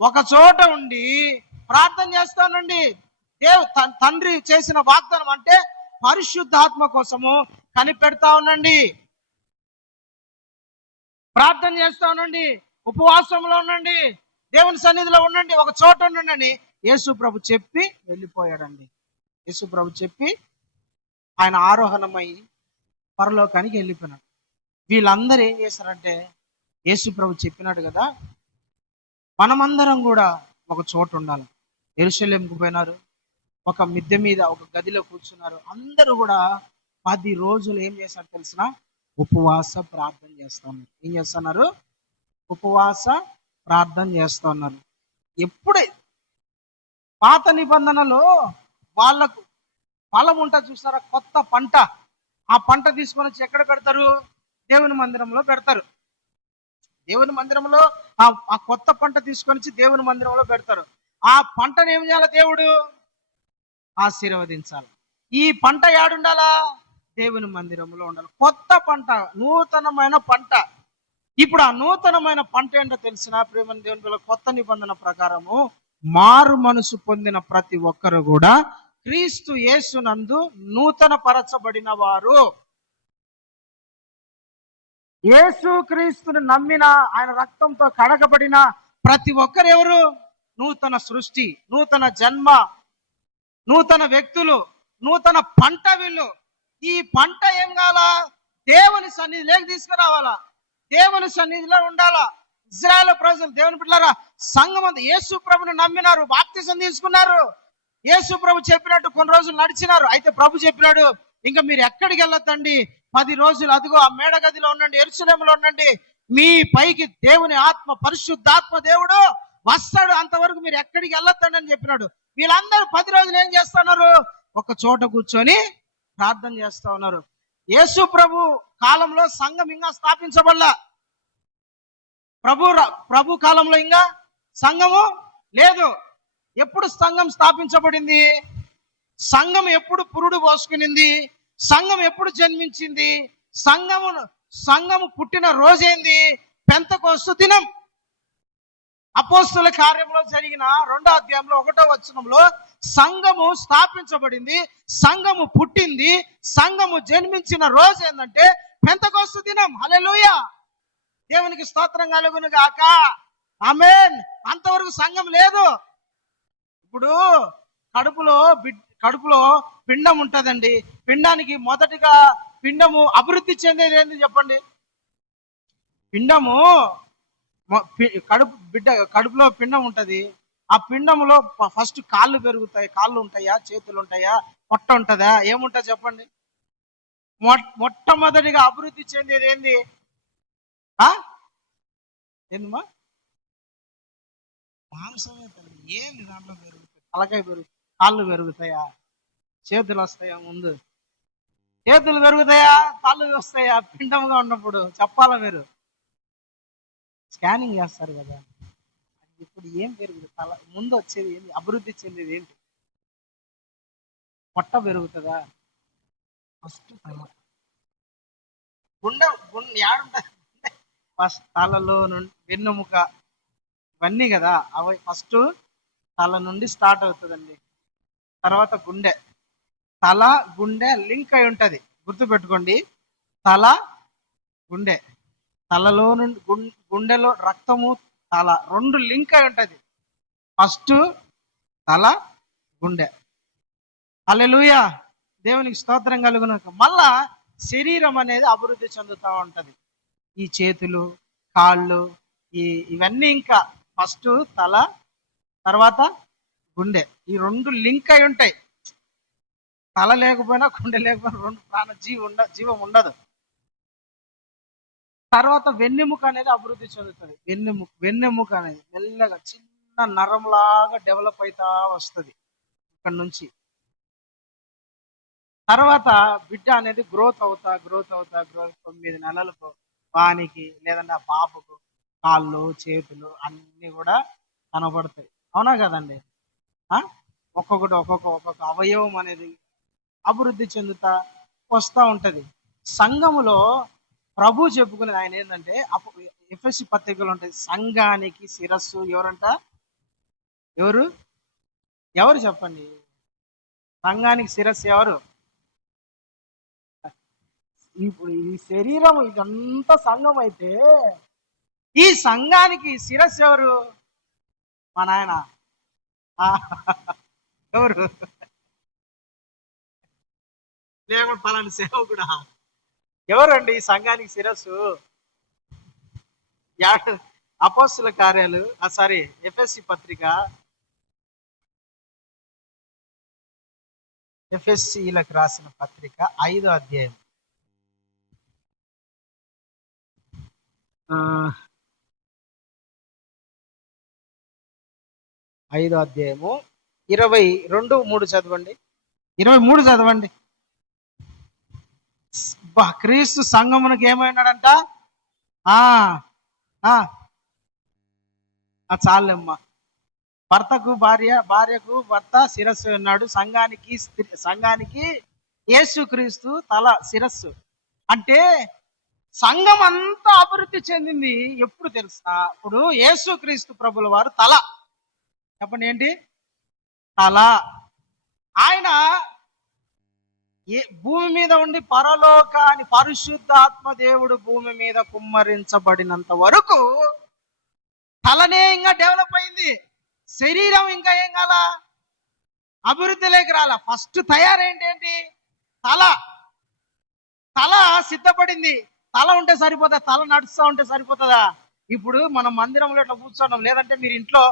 ఒక చోట ఉండి ప్రార్థన చేస్తానండి. తండ్రి చేసిన వాగ్దానం అంటే పరిశుద్ధాత్మ కోసము కనిపెడతా ఉండండి, ప్రార్థన చేస్తా ఉండండి, ఉపవాసంలో ఉండండి, దేవుని సన్నిధిలో ఉండండి, ఒక చోట ఉండండి అని యేసు ప్రభు చెప్పి వెళ్ళిపోయాడండి. యేసు ప్రభు చెప్పి ఆయన ఆరోహణమై పరలోకానికి వెళ్ళిపోయినాడు. వీళ్ళందరూ ఏం చేశారంటే, యేసు ప్రభు చెప్పినాడు కదా, మనమందరం కూడా ఒక చోట ఉండాలి. యెరూషలేముకు పోయినారు, ఒక మిద్దె మీద ఒక గదిలో కూర్చున్నారు. అందరూ కూడా 10 రోజులు ఏం చేశారు తెలిసిన? ఉపవాస ప్రార్థన చేస్తా ఉన్నారు. ఏం చేస్తున్నారు? ఉపవాస ప్రార్థన చేస్తా ఉన్నారు. ఎప్పుడే పాత నిబంధనలో వాళ్ళకు ఫలం ఉంటుంది చూస్తారా, కొత్త పంట, ఆ పంట తీసుకొని వచ్చి ఎక్కడ పెడతారు? దేవుని మందిరంలో పెడతారు. దేవుని మందిరంలో ఆ కొత్త పంట తీసుకొని వచ్చి దేవుని మందిరంలో పెడతారు. ఆ పంటను ఏం చేయాలి? దేవుడు ఆశీర్వదించాలి. ఈ పంట ఏడుండాలా? దేవుని మందిరంలో ఉండాలి. కొత్త పంట, నూతనమైన పంట. ఇప్పుడు ఆ నూతనమైన పంట ఏంటో తెలిసిన ప్రేమ దేవుని పిల్లల కొత్త నిబంధన ప్రకారము మారు మనసు పొందిన ప్రతి ఒక్కరు కూడా క్రీస్తు యేసునందు నూతన పరచబడిన వారు. యేసు క్రీస్తుని నమ్మిన, ఆయన రక్తంతో కడగబడిన ప్రతి ఒక్కరు ఎవరు? నూతన సృష్టి, నూతన జన్మ, నూతన వ్యక్తులు, నూతన పంట. వీళ్ళు ఈ పంట ఏం కావాలా? దేవుని సన్నిధిలోకి తీసుకురావాలా, దేవుని సన్నిధిలో ఉండాలా. ఇజ్రాయేల్ ప్రజలు, దేవుని బిడ్డలారా, సంఘం అంతా యేసు ప్రభుని నమ్మినారు, బాప్తిసం తీసుకున్నారు, యేసు ప్రభు చెప్పినట్టు కొన్ని రోజులు నడిచినారు. అయితే ప్రభు చెప్పినాడు, ఇంకా మీరు ఎక్కడికి వెళ్ళొద్దండి, 10 రోజులు అదిగో ఆ మేడగదిలో ఉండండి, యెరూషలేములో ఉండండి, మీ పైకి దేవుని ఆత్మ, పరిశుద్ధాత్మ దేవుడు వస్తాడు, అంతవరకు మీరు ఎక్కడికి వెళ్ళొద్దండి అని చెప్పినాడు. వీళ్ళందరూ 10 రోజులు ఏం చేస్తున్నారు? ఒక చోట కూర్చొని ప్రార్థన చేస్తా ఉన్నారు. యేసు ప్రభు కాలంలో సంఘం ఇంకా స్థాపించబడలా. ప్రభు కాలంలో ఇంకా సంఘము లేదు. ఎప్పుడు సంఘం స్థాపించబడింది? సంఘం ఎప్పుడు పురుడు పోసుకునింది? సంఘం ఎప్పుడు జన్మించింది? సంఘము పుట్టిన రోజేంది? పెంతెకోస్తు దినం. అపోస్తుల కార్యంలో జరిగిన 2వ అధ్యాయంలో 1వ వచనంలో సంఘము స్థాపించబడింది, సంఘము పుట్టింది, సంఘము జన్మించిన రోజు ఏంటంటే పెంతెకోస్తు దినం. హల్లెలూయా, దేవునికి స్తోత్రం కలుగును గాక. ఆమేన్. అంతవరకు సంఘం లేదు. ఇప్పుడు కడుపులో పిండం ఉంటదండి. పిండానికి మొదటిగా పిండము అభివృద్ధి చెందేది ఏంది చెప్పండి? పిండము కడుపులో పిండం ఉంటది. ఆ పిండములో ఫస్ట్ కాళ్ళు పెరుగుతాయి. కాళ్ళు ఉంటాయా? చేతులు ఉంటాయా? పొట్ట ఉంటదా? ఏముంటా చెప్పండి? మొట్టమొదటిగా అభివృద్ధి చెందేది ఏంది? ఏందమ్మా? మాంసమే తల్లి. ఏంది దాంట్లో పెరుగుతాయి? తలకాయ పెరుగుతాయి, కాళ్ళు పెరుగుతాయా? చేతులు వస్తాయా? ముందు చేతులు పెరుగుతాయా? కాళ్ళు వస్తాయా? పిండముగా ఉన్నప్పుడు చెప్పాలా? మీరు స్కానింగ్ చేస్తారు కదా, ఇప్పుడు ఏం పెరుగుతుంది? తల ముందు వచ్చేది ఏంటి? అభివృద్ధి చెందేది ఏంటి? పొట్ట పెరుగుతుందా? ఫస్ట్ తల. ఏడుంటుంది? ఫస్ట్ తలలో నుండి వెన్నుముక, ఇవన్నీ కదా, అవి ఫస్ట్ తల నుండి స్టార్ట్ అవుతుందండి. తర్వాత గుండె. తల గుండె లింక్ అయి ఉంటది, గుర్తుపెట్టుకోండి. తల గుండె, తలలో నుండి గుండెలో రక్తము, తల 2 లింక్ అయి ఉంటది. ఫస్ట్ తల, గుండె. హల్లెలూయా, దేవునికి స్తోత్రం కలుగును. మళ్ళా శరీరం అనేది అభివృద్ధి చెందుతూ ఉంటది. ఈ చేతులు, కాళ్ళు, ఇవన్నీ ఇంకా ఫస్ట్ తల, తర్వాత గుండె. ఈ 2 లింక్ అయి ఉంటాయి. తల లేకపోయినా గుండె లేకపోయినా 2 జీవం ఉండదు. తర్వాత వెన్నెముక అనేది అభివృద్ధి చెందుతుంది. వెన్నెముక అనేది మెల్లగా చిన్న నరంలాగా డెవలప్ అవుతా వస్తుంది ఇక్కడ నుంచి. తర్వాత బిడ్డ అనేది గ్రోత్ అవుతా 9 నెలలకు వానికి లేదంటే ఆ పాపకు కాళ్ళు, చేతులు అన్ని కూడా కనబడతాయి. అవునా కదండి? ఒక్కొక్క అవయవం అనేది అభివృద్ధి చెందుతా వస్తూ ఉంటది. సంఘములో ప్రభు చెప్పుకునేది ఆయన ఏంటంటే, ఎఫెసీ పత్రికలో ఉంటుంది, సంఘానికి శిరస్సు ఎవరంట? ఎవరు చెప్పండి? సంఘానికి శిరస్సు ఎవరు? ఇప్పుడు ఈ శరీరం ఇదంతా సంఘం అయితే ఈ సంఘానికి శిరస్సు ఎవరు? మా నాయన. ఎవరు? లేకుండా పలాని సేవకుడా? ఎవరండి ఈ సంఘానికి శిరస్సు? అపోస్తుల కార్యాలు, ఎఫెసీ పత్రిక, ఎఫెసీలకు రాసిన పత్రిక 5వ అధ్యాయం. 5వ అధ్యాయము 22-3 చదవండి. 23 చదవండి. క్రీస్తు సంఘమునకు ఏమైనాడంట? చాలమ్మా. భార్యకు భర్త శిరస్సు ఉన్నాడు. సంఘానికి యేసుక్రీస్తు తల, శిరస్సు. అంటే సంఘం అంతా అభివృద్ధి చెందింది ఎప్పుడు తెలుసా? ఇప్పుడు యేసుక్రీస్తు ప్రభుల వారు తల, చెప్పండి ఏంటి? తల. ఆయన భూమి మీద ఉండి పరలోకాన్ని పరిశుద్ధాత్మ దేవుడు భూమి మీద కుమ్మరించబడినంత వరకు తలనే ఇంకా డెవలప్ అయింది. శరీరం ఇంకా ఏం కాల, అభివృద్ధిలోకి రాల. ఫస్ట్ తయారేంటి? తల. తల సిద్ధపడింది. తల ఉంటే సరిపోతుందా? తల నడుస్తూ ఉంటే సరిపోతుందా? ఇప్పుడు మనం మందిరంలో ఇట్లా కూర్చోడం, లేదంటే మీరు ఇంట్లో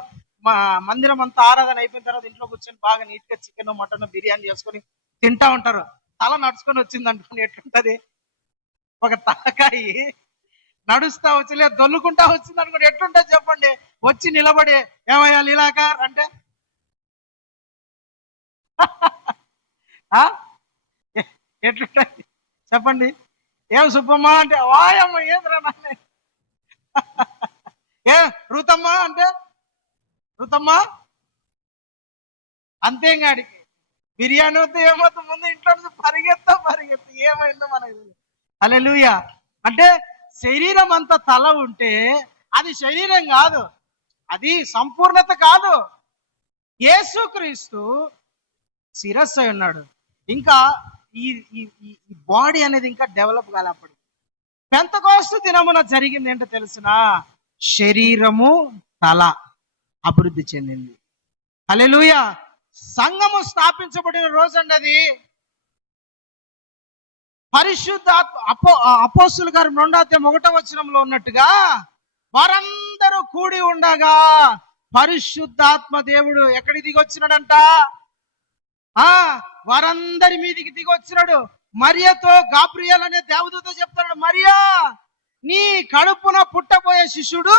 మా మందిరం అంతా ఆరాధన అయిపోయిన తర్వాత ఇంట్లో కూర్చొని బాగా నీట్గా చికెన్ మటన్ బిర్యానీ చేసుకొని తింటా ఉంటారు. తల నడుచుకొని వచ్చింది అనుకుని ఎట్లుంటది? ఒక తలకాయి నడుస్తా వచ్చి లేదా దొల్లుకుంటా వచ్చింది అనుకోండి, ఎట్లుంటది చెప్పండి? వచ్చి నిలబడి ఏమయ్యా లీలాకార్ అంటే ఎట్లుంటది చెప్పండి? ఏం సుబ్బమ్మ అంటే వాయమ్మ ఏదిరా నాన్న, ఏ రుతమ్మ అంటే రుతమ్మ అంతేగాడికి బిర్యానీ వద్దు ఏమవుతుంది, ముందు ఇంట్లో నుంచి పరిగెత్తా ఏమైందో మనకి. హల్లెలూయా. అంటే శరీరం అంతా తల ఉంటే అది శరీరం కాదు, అది సంపూర్ణత కాదు. యేసుక్రీస్తు శిరస్సు అయి ఉన్నాడు. ఇంకా ఈ బాడీ అనేది ఇంకా డెవలప్ కాలే. అప్పుడు పెంతెకోస్తు దినమున జరిగింది ఏంటో తెలిసిన? శరీరము తల అభివృద్ధి చెందింది. హల్లెలూయా. సంఘము స్థాపించబడిన రోజు అండి అది. పరిశుద్ధాత్మ అపోస్తుల గారు 2:1 ఉన్నట్టుగా వారందరూ కూడి ఉండగా పరిశుద్ధాత్మ దేవుడు ఎక్కడికి దిగి వచ్చినాడంట? వారందరి మీదికి దిగి వచ్చినాడు. మరియతో గాబ్రియల్ అనే దేవదూత చెప్తాడు, మరియా నీ కడుపున పుట్టబోయే శిశుడు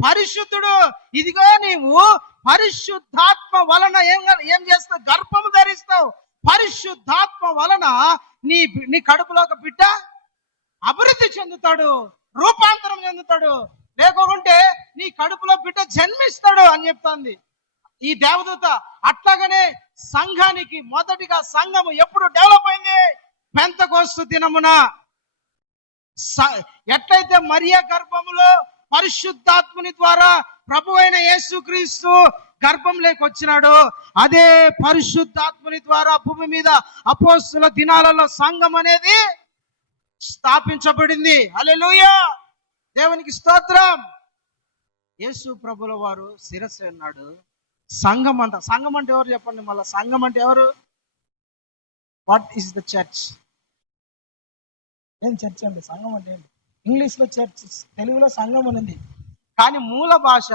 పరిశుద్ధుడు. ఇదిగో నీవు పరిశుద్ధాత్మ వలన ఏం చేస్తావు? గర్భము ధరిస్తావు. పరిశుద్ధాత్మ వలన నీ కడుపులో ఒక బిడ్డ అభివృద్ధి చెందుతాడు, రూపాంతరం చెందుతాడు, లేకుంటే నీ కడుపులో బిడ్డ జన్మిస్తాడు అని చెప్తాంది ఈ దేవదూత. అట్లాగనే సంఘానికి మొదటిగా సంఘము ఎప్పుడు డెవలప్ అయింది? పెంతెకోస్తు దినమున. ఎట్లయితే మరియా గర్భములో పరిశుద్ధాత్ముని ద్వారా ప్రభు అయిన యేసుక్రీస్తు గర్భంలోకి వచ్చినాడు, అదే పరిశుద్ధాత్ముని ద్వారా భూమి మీద అపోస్తుల దినాలలో సంఘం అనేది స్థాపించబడింది. హల్లెలూయా. దేవునికి స్తోత్రం. యేసు ప్రభుల వారు శిరస్సు అన్నాడు. సంఘం అంతా. సంఘం అంటే ఎవరు చెప్పండి? మళ్ళీ సంఘం అంటే ఎవరు? What is the church? ఏం చర్చ్ అంటే? సంఘం అంటే ఏంటి? ఇంగ్లీష్లో చర్చ్, తెలుగులో సంఘం అనేది. కానీ మూల భాష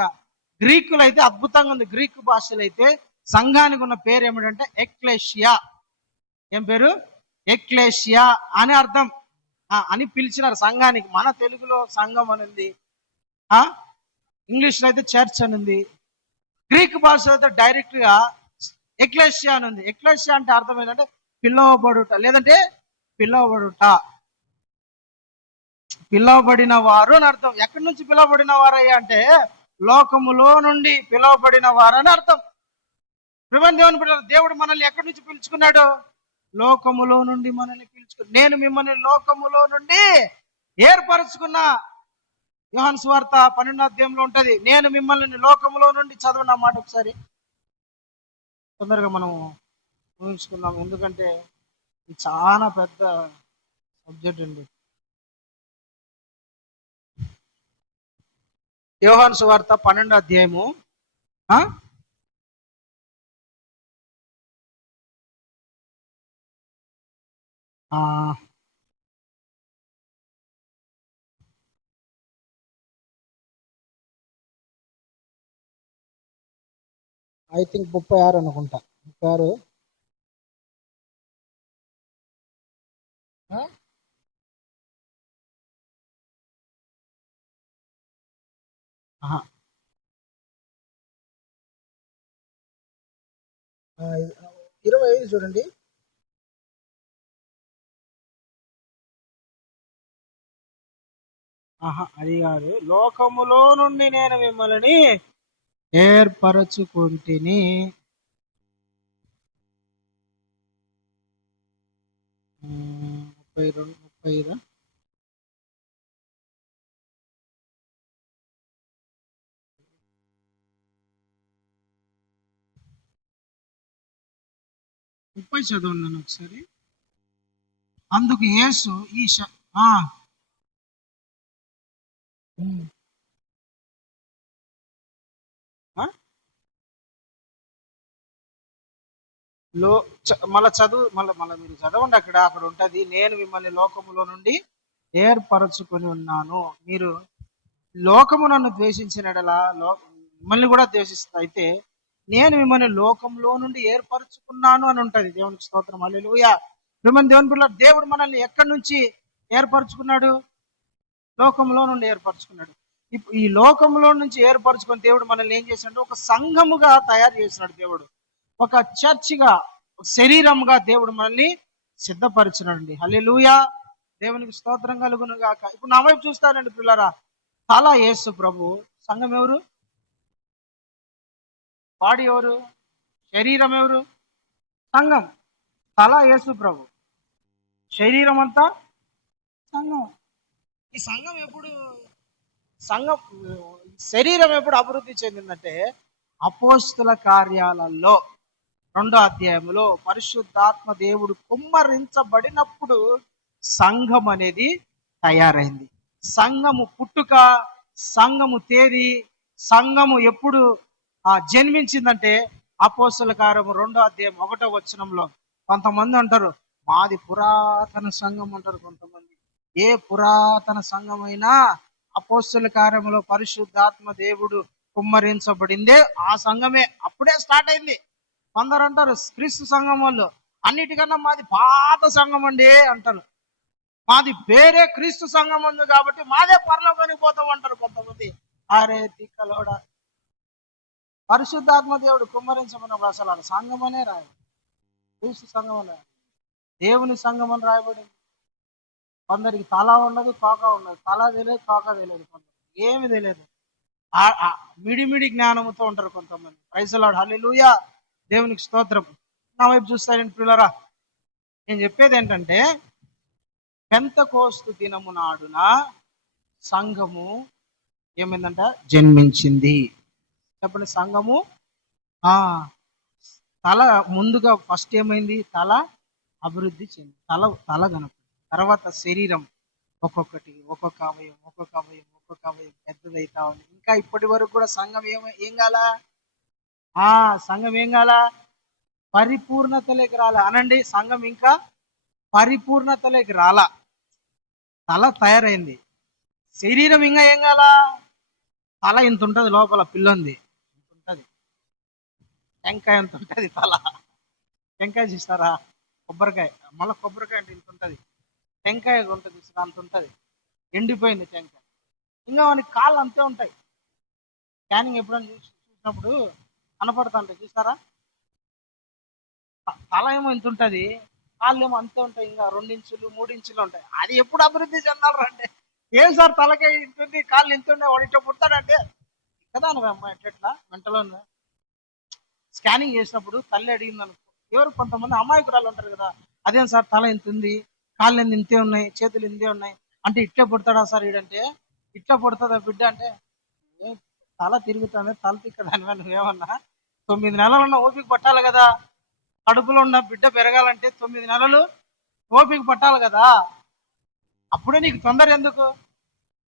గ్రీకులో అయితే అద్భుతంగా ఉంది. గ్రీకు భాషలో అయితే సంఘానికి ఉన్న పేరు ఏమిటంటే ఎక్లేషియా. ఏం పేరు? ఎక్లేషియా అని అర్థం. అని పిలిచినారు సంఘానికి. మన తెలుగులో సంఘం అని ఉంది, ఇంగ్లీష్లో అయితే చర్చ్ అని ఉంది. గ్రీక్ భాషలో అయితే డైరెక్ట్ గా ఎక్లేషియా అని ఉంది. ఎక్లేషియా అంటే అర్థం ఏంటంటే పిలువబడుట, లేదంటే పిలువబడుట, పిలువబడిన వారు అని అర్థం. ఎక్కడి నుంచి పిలువబడిన వారయ్యా అంటే లోకములో నుండి పిలువబడిన వారు అని అర్థం. దేవుని బిడ్డలారా, దేవుడు మనల్ని ఎక్కడి నుంచి పిలుచుకున్నాడు? లోకములో నుండి మనల్ని పిలుచుకున్నాడు. నేను మిమ్మల్ని లోకములో నుండి ఏర్పరచుకున్నా. యోహాను సువార్త 12వ ఉంటది, నేను మిమ్మల్ని లోకములో నుండి. చదవండి ఆ మాట ఒకసారి, తొందరగా మనం ఊహించుకుందాం. ఎందుకంటే ఇది చాలా పెద్ద సబ్జెక్ట్ అండి. యోహాను సువార్త 12వ ఐ థింక్ 36 అనుకుంటా. 36. ఆహా, 25 చూడండి. అది కాదు. లోకములో నుండి నేను మిమ్మల్ని ఏర్పరచుకుంటుని. 32, 35. 30 చదవండి ఒకసారి. అందుకు యేసు ఈ ఉమ్, ఆ? మళ్ళా చదువు, మళ్ళీ మీరు చదవండి. అక్కడ అక్కడ ఉంటది, నేను మిమ్మల్ని లోకములో నుండి ఏర్పరచుకొని ఉన్నాను. మీరు లోకము నన్ను ద్వేషించినడలా మిమ్మల్ని కూడా ద్వేషిస్తుంది. అయితే నేను మిమ్మల్ని లోకంలో నుండి ఏర్పరచుకున్నాను అని ఉంటది. దేవునికి స్తోత్రం, హల్లెలూయా. మిమ్మల్ని దేవుని పిల్ల, దేవుడు మనల్ని ఎక్కడి నుంచి ఏర్పరచుకున్నాడు? లోకంలో నుండి ఏర్పరచుకున్నాడు. ఇప్పుడు ఈ లోకంలో నుంచి ఏర్పరచుకుని దేవుడు మనల్ని ఏం చేశాడు? ఒక సంఘముగా తయారు చేసినాడు దేవుడు. ఒక చర్చిగా, ఒక శరీరంగా దేవుడు మనల్ని సిద్ధపరిచినాడండి. హల్లెలూయా, దేవునికి స్తోత్రం కలుగును గాక. ఇప్పుడు నా వైపు చూస్తానండి పిల్లరా. తల యేసు ప్రభు, సంఘం ఎవరు? బాడీ ఎవరు? శరీరం ఎవరు? సంఘం. తల యేసు ప్రభు, శరీరం అంతా సంఘం. ఈ సంఘం ఎప్పుడు శరీరం ఎప్పుడు అభివృద్ధి చెందిందంటే అపోస్తుల కార్యాలలో 2వ అధ్యాయంలో పరిశుద్ధాత్మ దేవుడు కుమ్మరించబడినప్పుడు సంఘం అనేది తయారైంది. సంఘము పుట్టుక, సంఘము తేదీ, సంఘము ఎప్పుడు జన్మించిందంటే అపోస్తుల కార్యము 2వ అధ్యాయం 1వ వచనంలో. కొంతమంది అంటారు మాది పురాతన సంఘం అంటారు. కొంతమంది ఏ పురాతన సంఘమైనా అపోస్తుల కార్యములో పరిశుద్ధాత్మ దేవుడు కుమ్మరించబడిందే ఆ సంఘమే, అప్పుడే స్టార్ట్ అయింది. కొందరు అంటారు క్రీస్తు సంఘం వాళ్ళు అన్నిటికన్నా మాది పాత సంఘం అండి అంటారు. మాది వేరే క్రీస్తు సంఘం ఉంది కాబట్టి మాదే పరలోకానికి పోతాం అంటారు కొంతమంది. అరే తిక్కలోడ, పరిశుద్ధాత్మ దేవుడు కుమ్మరించమన్నప్పుడు అసలు ఆ సంఘం అనే రాయ, క్రీస్తు సంఘం అనే, దేవుని సంఘం అని రాయబడింది. కొందరికి తల ఉండదు, తోక ఉండదు. తల తెలియదు, తోక తెలియదు, కొందరికి ఏమి తెలియదు. మిడిమిడి జ్ఞానంతో ఉంటారు కొంతమంది. ప్రైజ్ ది లార్డ్, హల్లెలూయా, దేవునికి స్తోత్రం. నా వైపు చూస్తారండి పిల్లరా. నేను చెప్పేది ఏంటంటే పెంతెకోస్తు దినము నాడున సంఘము ఏమైందంట? జన్మించింది. చెప్పండి. సంఘము తల ముందుగా ఫస్ట్ ఏమైంది? తల అభివృద్ధి చెంది, తల కనుక తర్వాత శరీరం ఒక్కొక్కటి, ఒక్కొక్క అవయం పెద్దదైతా ఉంది. ఇంకా ఇప్పటి వరకు కూడా సంఘం ఏం కాలా? సంఘం ఏం కాలా? పరిపూర్ణతలోకి రాలా అనండి. సంఘం ఇంకా పరిపూర్ణతలోకి రాలా. తల తయారైంది, శరీరం ఇంకా ఏం కాలా? తల ఇంత ఉంటుంది, లోపల పిల్లంది ఇంత ఉంటుంది, టెంకాయ ఎంత ఉంటుంది తల. టెంకాయ చూస్తారా? కొబ్బరికాయ, మళ్ళీ కొబ్బరికాయ అంటే ఇంత ఉంటుంది, టెంకాయ ఉంటుంది అంత ఉంటుంది, ఎండిపోయింది టెంకాయ. ఇంకా వానికి కాళ్ళు అంతే ఉంటాయి. స్కానింగ్ ఎప్పుడైనా చూసినప్పుడు కనపడుతుంటాయి, చూస్తారా? తల ఏమో ఇంత ఉంటుంది, కాళ్ళు ఏమో అంతే ఉంటాయి, ఇంకా 2 ఇంచులు 3 ఇంచులు ఉంటాయి. అది ఎప్పుడు అభివృద్ధి చెందాలంటే ఏం సార్ తలకాయ ఇంతుంది, కాళ్ళు ఇంత ఉండే, వాడు ఇట్లా పుడతాడంటే కదా అమ్మ ఎట్లా వెంటలో స్కానింగ్ చేసినప్పుడు తల్లి అడిగింది అనుకో, ఎవరు కొంతమంది అమాయకురాలు ఉంటారు కదా, అదేం సార్ తల ఇంత ఉంది, కాళ్ళు ఇంతే ఉన్నాయి, చేతులు ఇంతే ఉన్నాయి అంటే ఇట్లా పుడతాడా సార్ ఈడంటే? ఇట్లా పుడతాదా బిడ్డ అంటే తల తిరుగుతుంది, తల తిక్కదాని నువ్వేమన్నా 9 నెలలున్న ఓపిక పట్టాలి కదా. కడుపులో ఉన్న బిడ్డ పెరగాలంటే 9 నెలలు ఓపిక పట్టాలి కదా. అప్పుడే నీకు తొందర ఎందుకు?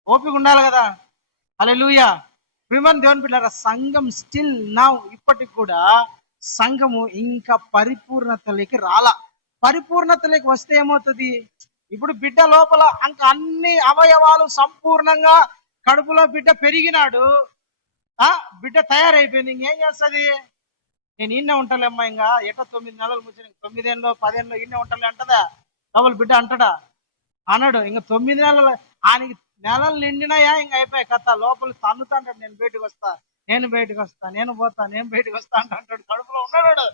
ఓపిక ఉండాలి కదా. హల్లెలూయా, ప్రియమైన దేవుని బిడ్డలారా, సంఘం స్టిల్ నౌ, ఇప్పటికి కూడా సంఘము ఇంకా పరిపూర్ణతలోకి రాలా. పరిపూర్ణతలోకి వస్తే ఏమవుతుంది? ఇప్పుడు బిడ్డ లోపల ఇంకా అన్ని అవయవాలు సంపూర్ణంగా, కడుపులో బిడ్డ పెరిగినాడు, బిడ్డ తయారైపోయింది. ఇంకేం చేస్తుంది? నేను ఇన్నే ఉంటాలేమ్మా, ఇంకా ఎట్ట 9 నెలలు ముచ్చిన 9 ఏళ్ళలో 10 ఏళ్ళలో ఇన్నే ఉంటాలే అంటదా? లోపల బిడ్డ అంటడా? అనడు. ఇంకా 9 నెలలు ఆయనకి నెలలు నిండినాయా ఇంకా అయిపోయాయి కథ. లోపల తన్నుతా అంటాడు, నేను బయటకు వస్తా, నేను బయటకు వస్తా, నేను పోతా, నేను బయటకు వస్తా అంటాడు. కడుపులో ఉన్నాడు.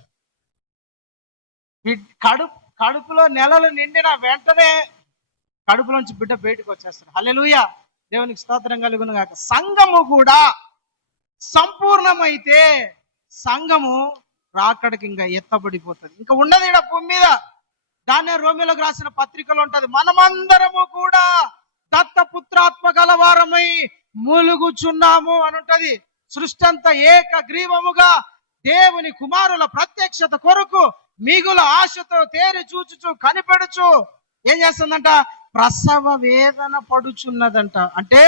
కడుపులో నెలలు నిండిన వెంటనే కడుపులోంచి బిడ్డ బయటకు వచ్చేస్తాడు. హల్లెలూయా, దేవునికి స్తోత్రం కలుగును గాక. సంఘము కూడా సంపూర్ణమైతే సంఘము రాకడికి ఇంకా ఎత్తబడిపోతుంది, ఇంకా ఉండదు ఈడ భూమి మీద. దాన్నే రోమిలకు రాసిన పత్రికలో ఉంటది, మనమందరము కూడా దత్తపుత్రాత్మ గలవారమై మూలుగుచున్నాము అని ఉంటది. సృష్టి అంతా ఏకగ్రీవముగా దేవుని కుమారుల ప్రత్యక్షత కొరకు మిగుల ఆశతో తేరి చూచుచు కనిపెడుచు ఏం చేస్తుందంట? ప్రసవ వేదన పడుచున్నదంట. అంటే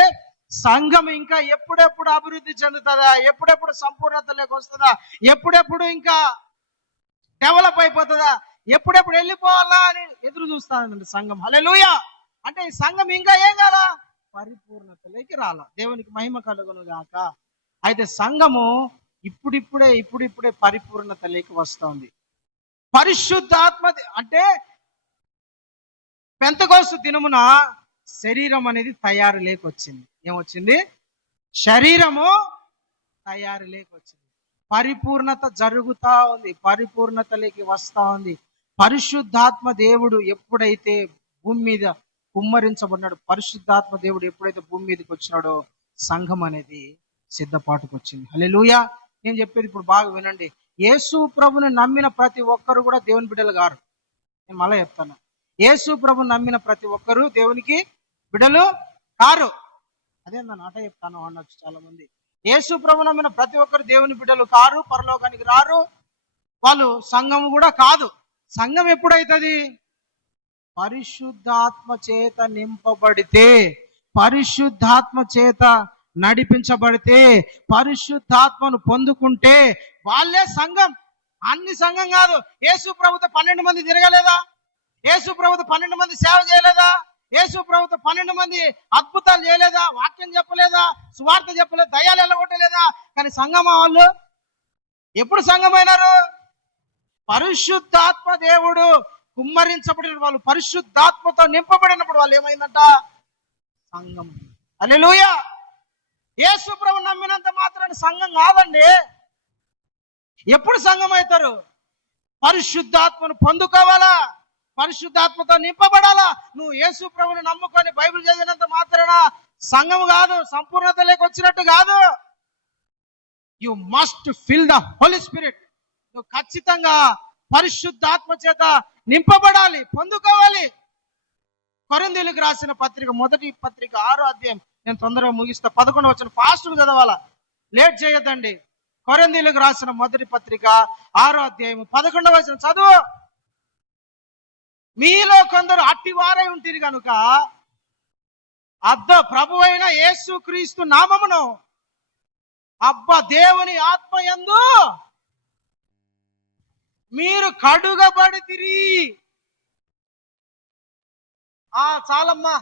సంఘం ఇంకా ఎప్పుడెప్పుడు అభివృద్ధి చెందుతుందా, ఎప్పుడెప్పుడు సంపూర్ణతలోకి వస్తుందా, ఎప్పుడెప్పుడు ఇంకా డెవలప్ అయిపోతుందా, ఎప్పుడెప్పుడు వెళ్ళిపోవాలా అని ఎదురు చూస్తానండి సంఘం. హల్లెలూయా. అంటే ఈ సంఘం ఇంకా ఏం కాదా? పరిపూర్ణతలోకి రాలా. దేవునికి మహిమ కలుగును గాక. అయితే సంఘము ఇప్పుడిప్పుడే పరిపూర్ణతలోకి వస్తుంది. పరిశుద్ధాత్మ అంటే పెంతెకోస్తు దినమున శరీరం అనేది తయారు లేకొచ్చింది. ఏమొచ్చింది? శరీరము తయారు లేకొచ్చింది. పరిపూర్ణత జరుగుతా ఉంది, పరిపూర్ణతలోకి వస్తా ఉంది. పరిశుద్ధాత్మ దేవుడు ఎప్పుడైతే భూమి మీద కుమ్మరించబడినాడు, పరిశుద్ధాత్మ దేవుడు ఎప్పుడైతే భూమి మీదకి వచ్చినాడో సంఘం అనేది సిద్ధపాటుకు వచ్చింది. హల్లెలూయా. నేను చెప్పేది ఇప్పుడు బాగా వినండి. యేసు ప్రభుని నమ్మిన ప్రతి ఒక్కరు కూడా దేవుని బిడ్డలు గారు. నేను మళ్ళీ చెప్తాను, యేసు ప్రభుని నమ్మిన ప్రతి ఒక్కరు దేవునికి బిడ్డలు కారు. అదే నన్ను ఆట చెప్తాను అనొచ్చు చాలా మంది. యేసు ప్రభు నమ్మిన ప్రతి ఒక్కరు దేవుని బిడ్డలు కారు, పరలోకానికి రారు, వాళ్ళు సంఘము కూడా కాదు. సంఘం ఎప్పుడైతుంది? పరిశుద్ధాత్మ చేత నింపబడితే, పరిశుద్ధాత్మ చేత నడిపించబడితే, పరిశుద్ధాత్మను పొందుకుంటే వాళ్ళే సంఘం. అన్ని సంఘం కాదు. యేసు ప్రభుతో 12 మంది తిరగలేదా? యేసు ప్రభుతో 12 మంది సేవ చేయలేదా? యేసు ప్రభుతో 12 మంది అద్భుతాలు చేయలేదా? వాక్యం చెప్పలేదా? సువార్త చెప్పలేదా? దయ్యాలు ఎల్లగొట్టలేదా? కానీ సంఘమా వాళ్ళు? ఎప్పుడు సంఘమైనారు? పరిశుద్ధాత్మ దేవుడు కుమ్మరించబడిన వాళ్ళు, పరిశుద్ధాత్మతో నింపబడినప్పుడు వాళ్ళు ఏమైందంట? సంఘం. హల్లెలూయా. యేసు ప్రభు నమ్మినంత మాత్రాన్ని సంఘం కాదండి. ఎప్పుడు సంఘం అవుతారు? పరిశుద్ధాత్మను పొందుకోవాలా, పరిశుద్ధాత్మతో నింపబడాలా. నువ్వు యేసు ప్రభుని నమ్ముకొని బైబిల్ చదివినంత మాత్రాన సంఘం కాదు, సంపూర్ణతలోకి వచ్చినట్టు కాదు. You must fill the holy spirit. నువ్వు ఖచ్చితంగా పరిశుద్ధాత్మ చేత నింపబడాలి, పొందుకోవాలి. కొరింథీయులకు రాసిన పత్రిక, మొదటి పత్రిక 6వ అధ్యాయం. నేను తొందరగా ముగిస్తా. 11వ వచనం ఫాస్ట్గా చదవాలా, లేట్ చేయొద్దండి. కొరింథీయులకు రాసిన మొదటి పత్రిక 6వ అధ్యాయం 11వ వచనం చదువు. మీలో కొందరు అట్టివారై ఉంటుంది కనుక ప్రభువైన యేసుక్రీస్తు నామమును దేవుని ఆత్మయందు మీరు కడుగబడితిరి. చాలమ్మా.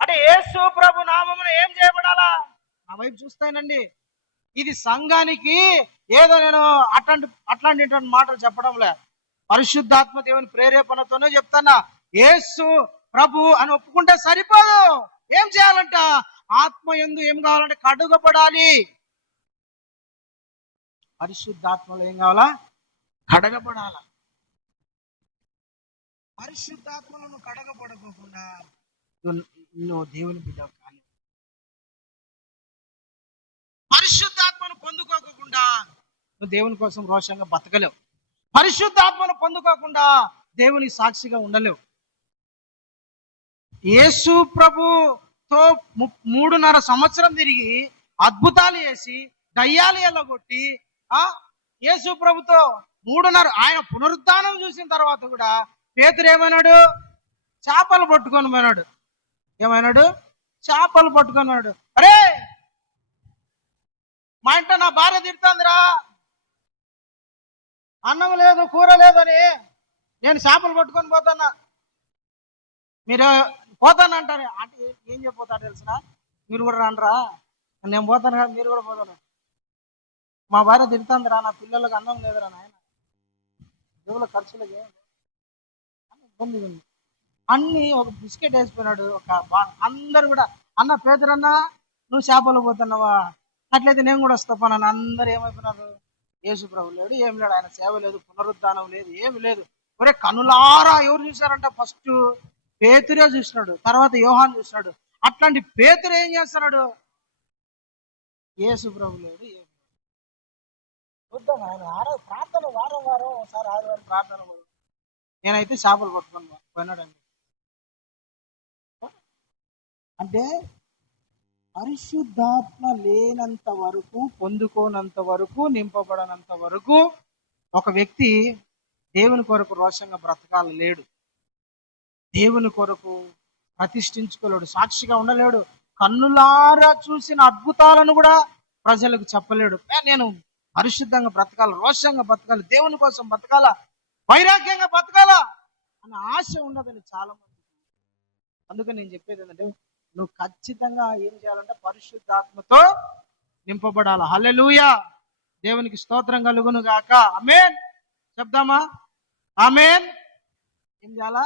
అంటే యేసు ప్రభు నామమున ఏం చేయబడాలా? నా వైపు చూస్తానండి. ఇది సంఘానికి ఏదో నేను అట్లాంటి మాటలు చెప్పడంలే, పరిశుద్ధాత్మ దేవుని ప్రేరేపణతోనే చెప్తానా. యేసు ప్రభు అని ఒప్పుకుంటే సరిపోదు. ఏం చేయాలంట? ఆత్మయందు ఏం కావాలంటే కడుగబడాలి. పరిశుద్ధాత్మలో ఏం కావాలా? కడగబడాల. పరిశుద్ధాత్మలో నువ్వు కడగబడకోకుండా నువ్వు దేవుని బిడ్డ కాదు. పరిశుద్ధాత్మను పొందుకోకుండా నువ్వు దేవుని కోసం రోషంగా బతకలేవు. పరిశుద్ధాత్మను పొందుకోకుండా దేవుని సాక్షిగా ఉండలేవు. యేసు ప్రభుతో 3.5 సంవత్సరం తిరిగి అద్భుతాలు చేసి దయ్యాలు ఎల్లగొట్టి యేసు ప్రభుతో 3.5 ఆయన పునరుద్ధానం చూసిన తర్వాత కూడా పేతురు ఏమైనాడు? చేపలు పట్టుకొని పోయినాడు. ఏమైనాడు? చేపలు పట్టుకొని పోయినాడు. అరే మా ఇంట్లో నా భార్య తిడుతుందిరా, అన్నం లేదు కూర లేదని నేను చేపలు పట్టుకొని పోతానా, మీరు పోతానంటారు. అంటే ఏం చెప్పిపోతాడు తెలిసిన? మీరు కూడా రండ్రా, నేను పోతాను కదా, మీరు కూడా పోతాను. మా భార్య తిడుతుందిరా, నా పిల్లలకు అన్నం లేదురా నాయన, దేవుళ్ళ ఖర్చులకి ఇబ్బంది ఉంది అన్ని. ఒక బిస్కెట్ వేసిపోయినాడు. అందరు కూడా అన్న పేదరన్నా నువ్వు చేపలు పోతున్నావా, అట్లయితే నేను కూడా వస్తా పన్నాను. అందరు ఏమైపోయినారు? యేసు ప్రభు లేడు, ఏం లేడు, ఆయన సేవ లేదు, పునరుద్ధానం లేదు, ఏమి లేదు. ఒరే కనులారా ఎవరు చూశారంట? ఫస్ట్ పేతురే చూసినాడు, తర్వాత యోహాను చూసినాడు. అట్లాంటి పేతురు ఏం చేస్తున్నాడు? యేసు ప్రభు లేడు, ఏం చూద్దాం. ఆయన ప్రార్థన వారం ఒకసారి ఆదివారం ప్రార్థన. నేనైతే చేపలు పట్టుకొని పోయినాడండి. అంటే పరిశుద్ధాత్మ లేనంత వరకు, పొందుకోనంత వరకు, నింపబడనంత వరకు ఒక వ్యక్తి దేవుని కొరకు రోషంగా బ్రతకాలి లేడు. దేవుని కొరకు ప్రతిష్ఠించుకోలేడు, సాక్షిగా ఉండలేడు. కన్నులారా చూసిన అద్భుతాలను కూడా ప్రజలకు చెప్పలేడు. నేను పరిశుద్ధంగా బ్రతకాలి, రోషంగా బ్రతకాలి, దేవుని కోసం బ్రతకాల, వైరాగ్యంగా బ్రతకాలా అన్న ఆశ ఉన్నదని చాలా మంది. అందుకని నేను చెప్పేది ఏంటంటే, నువ్వు ఖచ్చితంగా ఏం చేయాలంటే పరిశుద్ధాత్మతో నింపబడాలి. హల్లెలూయా, దేవునికి స్తోత్రం కలుగును గాక. ఆమేన్ చెప్దామా? ఆమేన్. ఏం చేయాలా?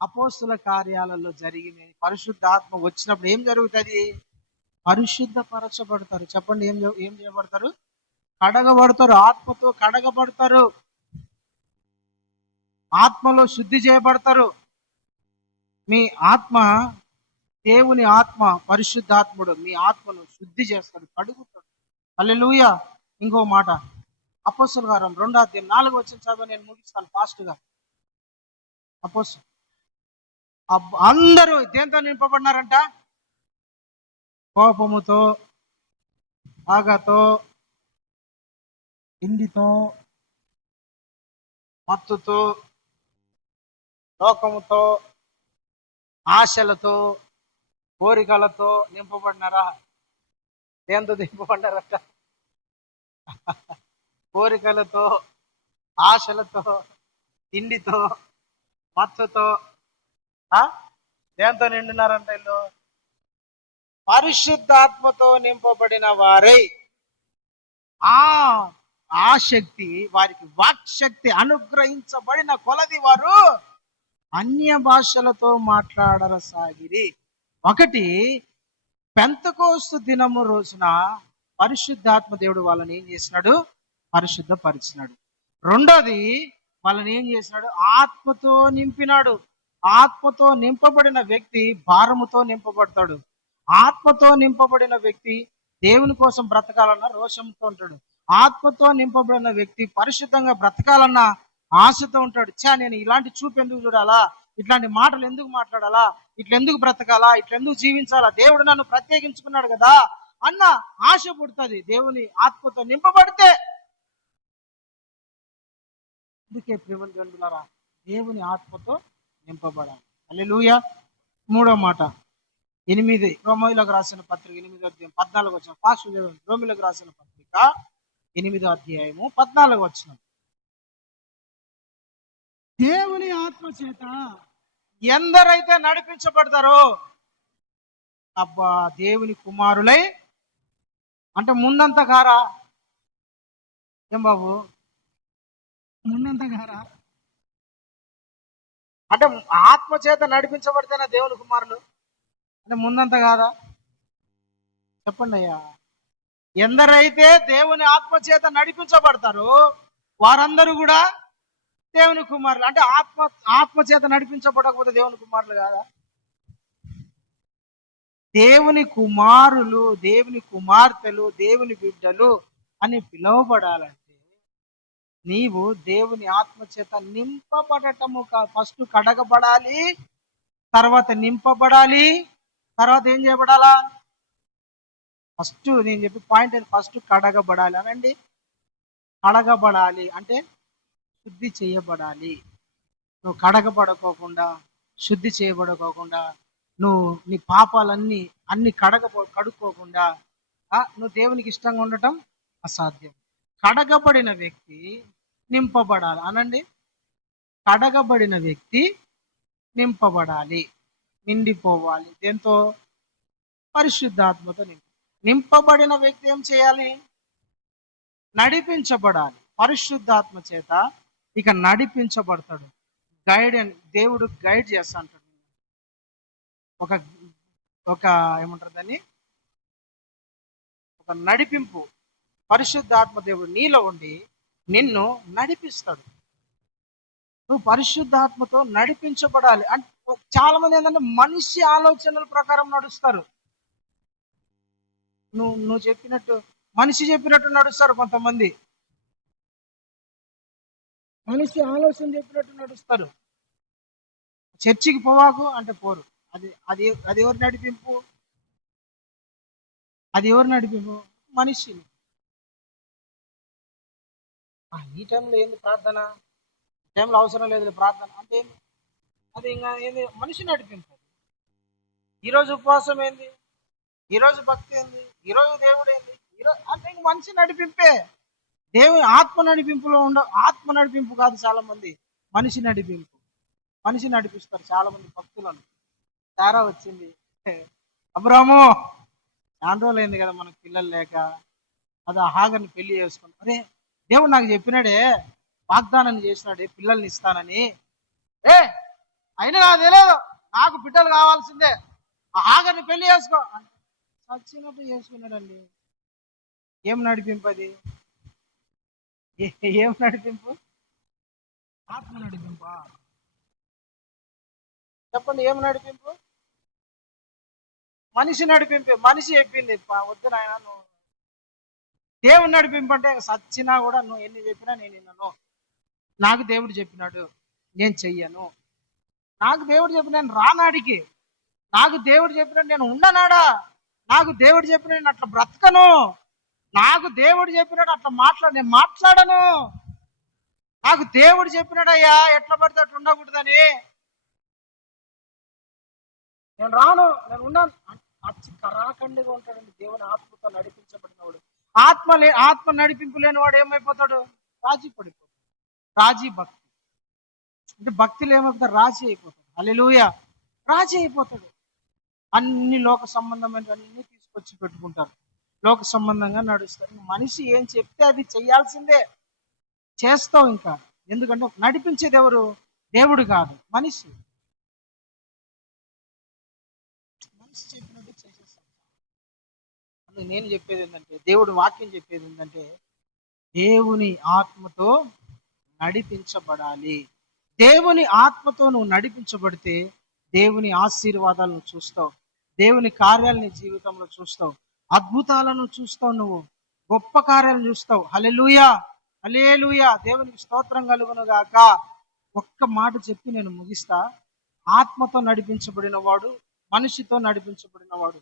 అపోస్తుల కార్యాలలో జరిగిన పరిశుద్ధాత్మ వచ్చినప్పుడు ఏం జరుగుతుంది? పరిశుద్ధపరచబడతారు. చెప్పండి, ఏం చేయబడతారు? కడగబడతారు, ఆత్మతో కడగబడతారు, ఆత్మలో శుద్ధి చేయబడతారు. మీ ఆత్మ, దేవుని ఆత్మ, పరిశుద్ధాత్ముడు మీ ఆత్మను శుద్ధి చేస్తాడు, కడుగుతాడు. హల్లెలూయా. ఇంకో మాట, అపోస్తుల కార్యం 2:4 చదువు, నేను ముగిస్తాను ఫాస్ట్గా. అపోస్తులు అందరూ దేంతో నింపబడినారంట? కోపముతో, బాగాతో, ఇండితో, మత్తుతో, లోకముతో, ఆశలతో, కోరికలతో నింపబడినారా? దేంతో నింపబడ్డారట? కోరికలతో, ఆశలతో, తిండితో, మత్తుతో. దేంతో నిండినారంట వీళ్ళు? పరిశుద్ధాత్మతో నింపబడిన వారై ఆ శక్తి వారికి, వాక్ శక్తి అనుగ్రహించబడిన కొలది వారు అన్య భాషలతో మాట్లాడసాగిరి. ఒకటి, పెంతెకోస్తు దినము రోజున పరిశుద్ధాత్మ దేవుడు వాళ్ళని ఏం చేసినాడు? పరిశుద్ధపరిచినాడు. రెండోది, వాళ్ళని ఏం చేసినాడు? ఆత్మతో నింపినాడు. ఆత్మతో నింపబడిన వ్యక్తి భారముతో నింపబడతాడు. ఆత్మతో నింపబడిన వ్యక్తి దేవుని కోసం బ్రతకాలన్న రోషంతో ఉంటాడు. ఆత్మతో నింపబడిన వ్యక్తి పరిశుద్ధంగా బ్రతకాలన్న ఆశతో ఉంటాడు. నేను ఇలాంటి చూపు ఎందుకు చూడాలా, ఇట్లాంటి మాటలు ఎందుకు మాట్లాడాలా, ఇట్లెందుకు బ్రతకాలా, ఇట్లెందుకు జీవించాలా, దేవుడు నన్ను ప్రత్యేకించుకున్నాడు కదా అన్న ఆశ పుడుతుంది దేవుని ఆత్మతో నింపబడితే. అందుకే ప్రియమైన దేవుని ఆత్మతో నింపబడాలి. హల్లెలూయా. మూడో మాట, 8 రోమీయులకు రాసిన పత్రిక 8:14 ఫాస్ట్ రోమీయులకు రాసిన పత్రిక 8:14 దేవుని ఆత్మ చేత ఎందరైతే నడిపించబడతారో, అబ్బా దేవుని కుమారులై. అంటే ముందంత గారా? ఏం బాబు, ముందంత గారా? అంటే ఆత్మ చేత నడిపించబడితేనే దేవుని కుమారులు అంటే ముందంత కాదా? చెప్పండి అయ్యా. ఎందరైతే దేవుని ఆత్మ చేత నడిపించబడతారో వారందరూ కూడా దేవుని కుమారులు. అంటే ఆత్మ చేత నడిపించబడకపోతే దేవుని కుమారులు కాదా? దేవుని కుమారులు, దేవుని కుమార్తెలు, దేవుని బిడ్డలు అని పిలువబడాలంటే నీవు దేవుని ఆత్మ చేత నింపబడటము ఫస్ట్ కడగబడాలి, తర్వాత నింపబడాలి, తర్వాత ఏం చేయబడాలా? ఫస్ట్ నేను చెప్పి పాయింట్ ఫస్ట్ కడగబడాలి అనండి. కడగబడాలి అంటే శుద్ధి చేయబడాలి. నువ్వు కడగబడుకోకుండా, శుద్ధి చేయబడుకోకుండా, నువ్వు నీ పాపాలన్నీ కడుక్కోకుండా నువ్వు దేవునికి ఇష్టంగా ఉండటం అసాధ్యం. కడగబడిన వ్యక్తి నింపబడాలి అనండి. కడగబడిన వ్యక్తి నింపబడాలి, నిండిపోవాలి. దేంతో? పరిశుద్ధాత్మతో నింపబడిన వ్యక్తి ఏం చేయాలి? నడిపించబడాలి పరిశుద్ధాత్మ చేత. ఇక నడిపించబడతాడు. దేవుడు గైడ్ చేస్తా అంటాడు. ఒక ఏమంటారు దాన్ని, ఒక నడిపింపు. పరిశుద్ధాత్మ దేవుడు నీలో ఉండి నిన్ను నడిపిస్తాడు. నువ్వు పరిశుద్ధాత్మతో నడిపించబడాలి. అంటే చాలా మంది ఏంటంటే మనిషి ఆలోచనల ప్రకారం నడుస్తారు. నువ్వు చెప్పినట్టు, మనిషి చెప్పినట్టు నడుస్తారు. కొంతమంది మనిషి ఆలోచన చెప్పినట్టు నడుస్తారు. చర్చికి పోవాకు అంటే పోరు. అది ఎవరు నడిపింపు? అది ఎవరు నడిపింపు? మనిషి. ఈ టైంలో ఏంది ప్రార్థన? టైంలో అవసరం లేదు ప్రార్థన అంటే ఏంది? అది ఇంకా ఏంది? మనిషి నడిపింపు. ఈరోజు ఉపవాసం ఏంది? ఈరోజు భక్తి ఏంది? ఈరోజు దేవుడు ఏంది? ఈరోజు అంటే ఇంక మనిషి నడిపింపే. దేవుని ఆత్మ నడిపింపులో ఆత్మ నడిపింపు కాదు చాలా మంది, మనిషి నడిపింపు. మనిషి నడిపిస్తారు చాలా మంది భక్తులను. తారా వచ్చింది, అబ్రాము చాలా రోజులైంది కదా మనకు పిల్లలు లేక, అది హాగర్ని పెళ్లి చేసుకుని, అరే దేవుడు నాకు చెప్పినాడే, వాగ్దానం చేసినాడే పిల్లల్ని ఇస్తానని, ఏ అయినా నాకు తెలియదు, నాకు బిడ్డలు కావాల్సిందే, ఆ హాగర్ని పెళ్లి చేసుకో అంటే చచ్చినట్టు చేసుకున్నాడండి. ఏం నడిపింపు అది? ఏం నడిపింపు? ఆత్మ నడిపింపా? చెప్పండి, ఏం నడిపింపు? మనిషి నడిపింపే. మనిషి చెప్పింది వద్దు నాయన నువ్వు. దేవుడు నడిపింపు అంటే సచ్చినా కూడా నువ్వు ఎన్ని చెప్పినా నేను విన్నాను, నాకు దేవుడు చెప్పినాడు నేను చెయ్యను, నాకు దేవుడు చెప్పిన నేను రానాడికి, నాకు దేవుడు చెప్పిన నేను ఉండనాడా, నాకు దేవుడు చెప్పిన నేను అట్లా బ్రతకను, నాకు దేవుడు చెప్పినాడు అట్లా నేను మాట్లాడను, నాకు దేవుడు చెప్పినాడయ్యా ఎట్లా పడితే అట్లా ఉండకూడదని, నేను రాను, నేను ఉన్నాను. అచ్చి కరాఖండిగా ఉంటాడండి దేవుని ఆత్మతో నడిపించబడినవాడు. ఆత్మ నడిపింపు లేని వాడు ఏమైపోతాడు? రాజీ పడిపోతాడు. రాజీ భక్తి అంటే భక్తిలో ఏమైపోతాడు? రాజీ అయిపోతాడు. హల్లెలూయా, రాజీ అయిపోతాడు. అన్ని లోక సంబంధమైన అన్ని తీసుకొచ్చి పెట్టుకుంటారు, లోక సంబంధంగా నడుస్తారు. మనిషి ఏం చెప్తే అది చెయ్యాల్సిందే, చేస్తావు ఇంకా. ఎందుకంటే నడిపించేది ఎవరు? దేవుడు కాదు, మనిషి. మనిషి చెప్పినట్టు చేసేస్తాడు. అందుకు నేను చెప్పేది ఏంటంటే, దేవుడు వాక్యం చెప్పేది ఏంటంటే, దేవుని ఆత్మతో నడిపించబడాలి. దేవుని ఆత్మతో నువ్వు నడిపించబడితే దేవుని ఆశీర్వాదాలను చూస్తావు, దేవుని కార్యాలని జీవితంలో చూస్తావు, అద్భుతాలను చూస్తావు, నువ్వు గొప్ప కార్యాలను చూస్తావు. హల్లెలూయా, హల్లెలూయా, దేవునికి స్తోత్రం కలుగును గాక. ఒక్క మాట చెప్పి నేను ముగిస్తా. ఆత్మతో నడిపించబడిన వాడు, మనిషితో నడిపించబడిన వాడు,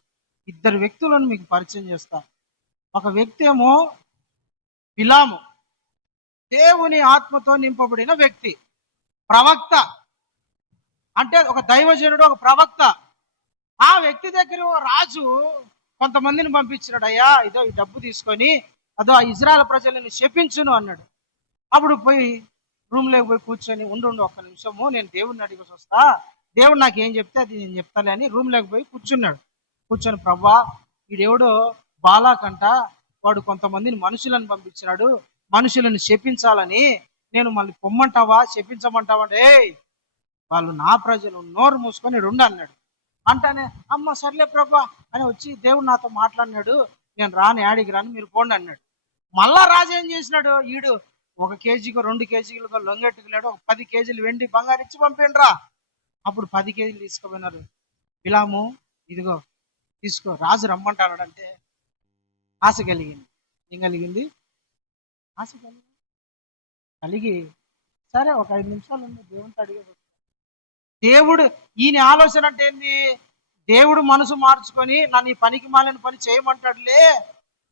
ఇద్దరు వ్యక్తులను మీకు పరిచయం చేస్తా. ఒక వ్యక్తి ఏమో బిలాము, దేవుని ఆత్మతో నింపబడిన వ్యక్తి, ప్రవక్త, అంటే ఒక దైవజనుడు, ఒక ప్రవక్త. ఆ వ్యక్తి దగ్గర రాజు కొంతమందిని పంపించినాడు, అయ్యా ఇదో ఈ డబ్బు తీసుకొని అదో ఆ ఇజ్రాయెల్ ప్రజలను శపించును అన్నాడు. అప్పుడు పోయి రూమ్లోకి పోయి కూర్చొని, ఉండు ఒక్క నిమిషము, నేను దేవుడిని అడిగేసి వస్తా, దేవుడు నాకు ఏం చెప్తే అది నేను చెప్తాలే అని రూమ్లోకి పోయి కూర్చున్నాడు. కూర్చొని, ప్రవ్వా వీడెవడో బాలాకంట, వాడు కొంతమందిని మనుషులను పంపించినాడు, మనుషులను శపించాలని, నేను మళ్ళీ పొమ్మంటావా శపించమంటావా అంటే, వాళ్ళు నా ప్రజలు, నోరు మూసుకొని రెండు అన్నాడు. అంటానే, అమ్మ సర్లే ప్రభా అని వచ్చి దేవుడు నాతో మాట్లాడినాడు, నేను రాను, యాడికి రాను, మీరు పోండి అన్నాడు. మళ్ళా రాజు ఏం చేసినాడు, ఈడు 1 కేజీకో 2 కేజీలకో లొంగెట్టుకున్నాడు, 10 కేజీలు వెండి బంగారు ఇచ్చి పంపిండ్రా. అప్పుడు 10 కేజీలు తీసుకుపోయినారు. బిలాము ఇదిగో తీసుకో, రాజు రమ్మంటాడంటే ఆశ కలిగింది. ఏం కలిగింది? ఆశ కలిగి సరే ఒక 5 నిమిషాలు ఉంది, దేవునితో అడిగే. దేవుడు ఈయన ఆలోచన అంటే ఏంది? దేవుడు మనసు మార్చుకొని నన్ను ఈ పనికి మాలిన పని చేయమంటాడులే,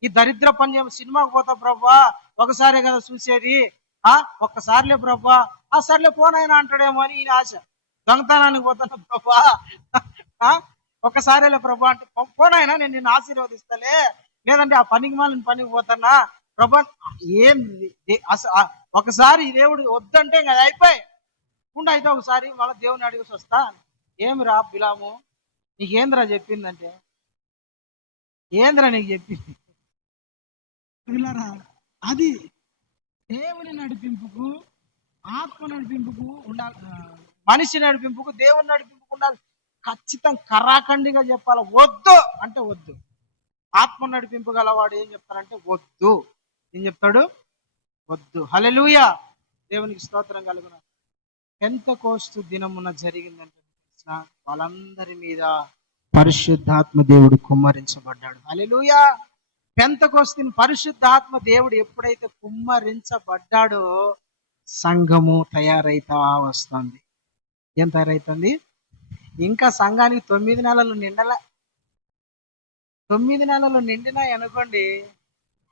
ఈ దరిద్ర పని సినిమాకి పోతా ప్రభా, ఒకసారే కదా చూసేది, ఒక్కసారిలే ప్రభా, సర్లే పోనైనా అంటాడేమో అని ఈయన ఆశ. దొంగతనానికి పోతాను ప్రభా, ఒక్కసారిలే ప్రభా అంటే, పోనైనా నేను నిన్ను ఆశీర్వదిస్తాలే, లేదంటే ఆ పనికి మాలిన పనికి పోతానా ప్రభా. ఏం ఒకసారి దేవుడు వద్దంటే ఇంకా అయిపోయి ఉండి, అయితే ఒకసారి మళ్ళీ దేవుని అడిగేసి వస్తా. ఏమి రా బిలాము, నీకేంద్రా చెప్పిందంటే, ఏంద్రా నీకు చెప్పింది? అది దేవుని నడిపింపుకు, ఆత్మ నడిపింపుకు ఉండాలి, మనిషి నడిపింపుకు, దేవుని నడిపింపుకు ఉండాలి. ఖచ్చితంగా కరాఖండిగా చెప్పాలి. వద్దు అంటే వద్దు. ఆత్మ నడిపింపు గలవాడు ఏం చెప్తారంటే వద్దు. ఏం చెప్తాడు? వద్దు. హల్లెలూయా, దేవునికి స్తోత్రం కలుగును. పెంతెకోస్తు దినమున జరిగిందంటే వాళ్ళందరి మీద పరిశుద్ధాత్మ దేవుడు కుమ్మరించబడ్డాడు. హల్లెలూయా. పెంతెకోస్తుని పరిశుద్ధాత్మ దేవుడు ఎప్పుడైతే కుమ్మరించబడ్డాడో సంఘము తయారైతా వస్తుంది. ఏం తయారైతుంది? ఇంకా సంఘానికి 9 నెలలు నిండల. 9 నెలలు నిండినాయి అనుకోండి,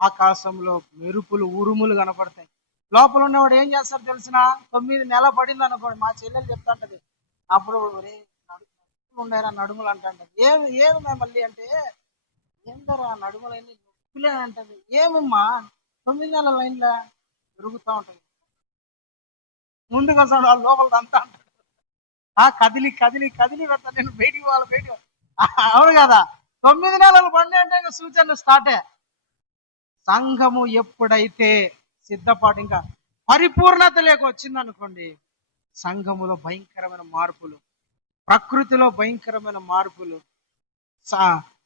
ఆకాశంలో మెరుపులు ఉరుములు కనపడతాయి. లోపల ఉన్నవాడు ఏం చేస్తారు తెలిసిన? 9 నెలలు పడింది అనుకోండి, మా చెల్లెలు చెప్తా ఉంటది. అప్పుడు ఒరే నడుములు ఉండేరా నడుములు అంటుంటది. ఏమి ఏమి మళ్ళీ అంటే, ఏందరా నడుములన్నీ నొప్పులే అంటది. ఏమమ్మా 9 నెలల లైన్లా పెరుగుతూ ఉంటది. ముందుకు వస్తాడు వాళ్ళు లోపల అంతా అంటాడు. కదిలి కదిలి కదిలి పెడతా, నేను బయటికి పోవాలి బయటికి అవును కదా. 9 నెలలు పండి అంటే ఇంకా సూచనలు స్టార్టే. సంఘము ఎప్పుడైతే సిద్ధపాటు ఇంకా పరిపూర్ణత లేక వచ్చింది అనుకోండి, సంఘములో భయంకరమైన మార్పులు, ప్రకృతిలో భయంకరమైన మార్పులు,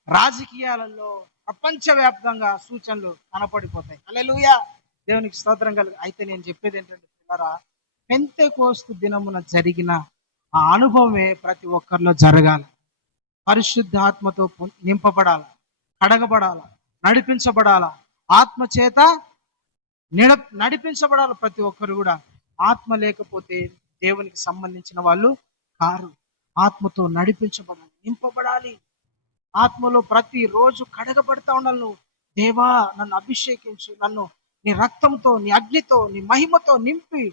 రాజకీయాలలో ప్రపంచవ్యాప్తంగా సూచనలు కనపడిపోతాయి. హల్లెలూయా, దేవునికి స్తోత్రం కలుగు. అయితే నేను చెప్పేది ఏంటంటే పిల్లరా, పెంతెకోస్తు దినమున జరిగిన ఆ అనుభవమే ప్రతి ఒక్కరిలో జరగాలి. పరిశుద్ధాత్మతో నింపబడాల, కడగబడాల, నడిపించబడాల, ఆత్మ చేత నడిపించబడాలి. ప్రతి ఒక్కరు కూడా ఆత్మ లేకపోతే దేవునికి సంబంధించిన వాళ్ళు కారు. ఆత్మతో నడిపించబడాలి, నింపబడాలి. ఆత్మలో ప్రతిరోజు కడగబడతా ఉండాలి. నువ్వు దేవా నన్ను అభిషేకించు, నన్ను నీ రక్తంతో, నీ అగ్నితో, నీ మహిమతో నింపి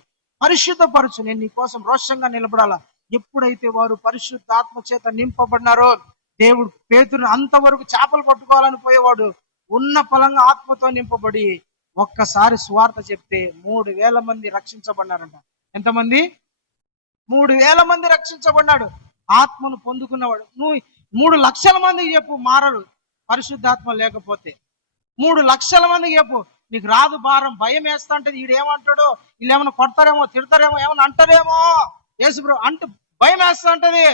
పరిశుద్ధపరచు, నేను నీ కోసం రోషంగా నిలబడాలా. ఎప్పుడైతే వారు పరిశుద్ధ ఆత్మ చేత నింపబడినారో, దేవుడు పేతురుని అంతవరకు చేపలు పట్టుకోవాలని పోయేవాడు ఉన్న ఫలంగా ఆత్మతో నింపబడి ఒక్కసారి సువార్త చెప్తే 3,000 మంది రక్షించబడినారంట. ఎంతమంది? 3,000 మంది రక్షించబడినాడు. ఆత్మను పొందుకున్నవాడు. నువ్వు 3 లక్షల మందికి చెప్పు మారడు పరిశుద్ధాత్మ లేకపోతే. 3 లక్షల మందికి చెప్పు, నీకు రాదు భారం, భయం వేస్తా అంటది. వీడేమంటాడో, వీళ్ళు ఏమైనా కొడతారేమో, తిడతారేమో, ఏమైనా అంటారేమో, యేసుప్రభు అంటూ భయం వేస్తా అంటది.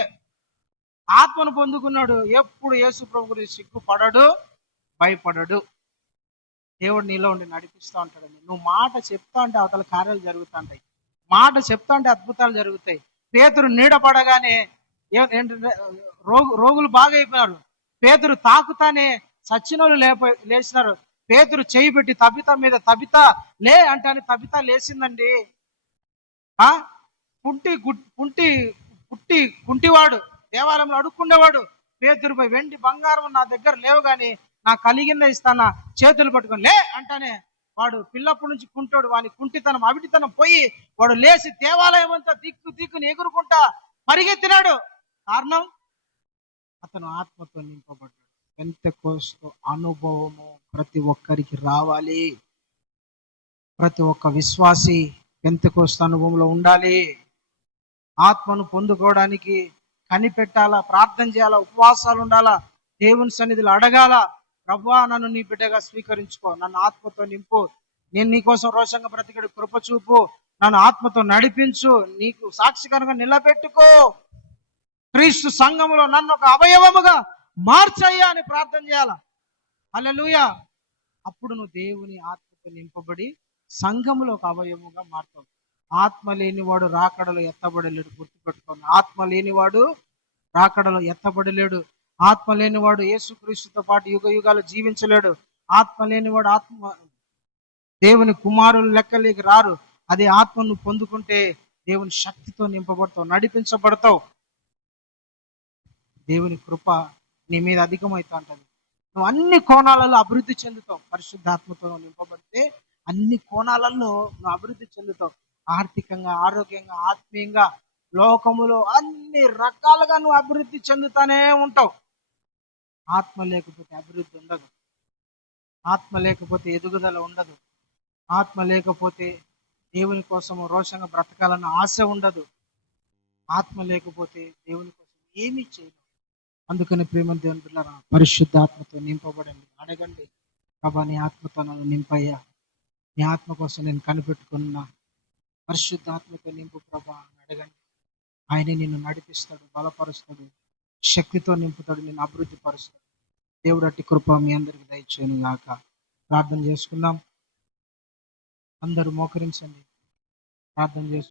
ఆత్మను పొందుకున్నాడు, ఎప్పుడు యేసుప్రభు గురించి సిగ్గుపడడు, భయపడడు. దేవుడు నీలో ఉండి నడిపిస్తూ ఉంటాడని. నువ్వు మాట చెప్తా అంటే అవతల కార్యాలు జరుగుతూ ఉంటాయి. మాట చెప్తా అంటే అద్భుతాలు జరుగుతాయి. పేతురు నీడపడగానే ఏంటంటే రోగులు బాగా అయిపోయినారు. పేతురు తాకుతానే సచ్చినోళ్ళు లేచినారు. పేతురు చేయి పెట్టి తబిత మీద, తబిత లే అంటానే తబిత లేచిందండి. కుంటివాడు, దేవాలయంలో అడుక్కుండేవాడు పేతురుపై, వెండి బంగారం నా దగ్గర లేవు కానీ నాకు కలిగిందే ఇస్తానా, చేతులు పట్టుకొని లే అంటానే వాడు పిల్లప్పటి నుంచి కుంటాడు. వాని కుంటితనం, అవిటితనం పోయి వాడు లేచి దేవాలయం అంతా దిక్కుని ఎగురుకుంటా పరిగెత్తినాడు. కారణం, అతను ఆత్మతో నింపబడ్డాడు. పెంతెకోస్తు అనుభవము ప్రతి ఒక్కరికి రావాలి. ప్రతి ఒక్క విశ్వాసి పెంతెకోస్తు అనుభవంలో ఉండాలి. ఆత్మను పొందుకోవడానికి కనిపెట్టాలా, ప్రార్థన చేయాలా, ఉపవాసాలు ఉండాలా, దేవుని సన్నిధిలో అడగాల. ప్రభువా నన్ను నీ బిడ్డగా స్వీకరించుకో, నన్ను ఆత్మతో నింపు, నేను నీకోసం రోషంగా బ్రతికడు కృప చూపు, నన్ను ఆత్మతో నడిపించు, నీకు సాక్షికరంగా నిలబెట్టుకో, క్రీస్తు సంఘములో నన్ను ఒక అవయవముగా మార్చయ్యా అని ప్రార్థన చేయాల. హల్లెలూయా. అప్పుడు నువ్వు దేవుని ఆత్మతో నింపబడి సంఘములో ఒక అవయవముగా మారుతావు. ఆత్మ లేనివాడు రాకడలో ఎత్తబడలేడు. గుర్తుపెట్టుకోండి, ఆత్మ లేనివాడు రాకడలో ఎత్తబడలేడు. ఆత్మ లేనివాడు యేసుక్రీస్తుతో పాటు యుగ యుగాలు జీవించలేడు. ఆత్మ లేనివాడు దేవుని కుమారులు లెక్కలేకి రారు. అదే ఆత్మను పొందుకుంటే దేవుని శక్తితో నింపబడతావు, నడిపించబడతావు. దేవుని కృప నీ మీద అధికమవుతా ఉంటుంది. నువ్వు అన్ని కోణాలలో అభివృద్ధి చెందుతావు. పరిశుద్ధాత్మతో నింపబడితే అన్ని కోణాలలో నువ్వు అభివృద్ధి చెందుతావు. ఆర్థికంగా, ఆరోగ్యంగా, ఆత్మీయంగా, లోకములో అన్ని రకాలుగా నువ్వు అభివృద్ధి చెందుతానే ఉంటావు. ఆత్మ లేకపోతే అభివృద్ధి ఉండదు. ఆత్మ లేకపోతే ఎదుగుదల ఉండదు. ఆత్మ లేకపోతే దేవుని కోసం రోషంగా బ్రతకాలన్న ఆశ ఉండదు. ఆత్మ లేకపోతే దేవుని కోసం ఏమీ చేయదు. అందుకని ప్రేమ దేవుని బిడ్డలారా, పరిశుద్ధాత్మతో నింపబడండి. అడగండి, ప్రభా నీ ఆత్మతో నన్ను నింపయ్యా, నీ ఆత్మ కోసం నేను కనిపెట్టుకున్నా, పరిశుద్ధాత్మతో నింపు ప్రభా అని అడగండి. ఆయనే నిన్ను నడిపిస్తాడు, బలపరుస్తాడు, శక్తితో నింపుతాడు, నిన్ను అభివృద్ధి పరుస్తాడు. దేవుడు అట్టి కృప మీ అందరికి దయచేయను గాక. ప్రార్థన చేసుకుందాం. అందరూ మోకరించండి, ప్రార్థన చేసుకుందాం.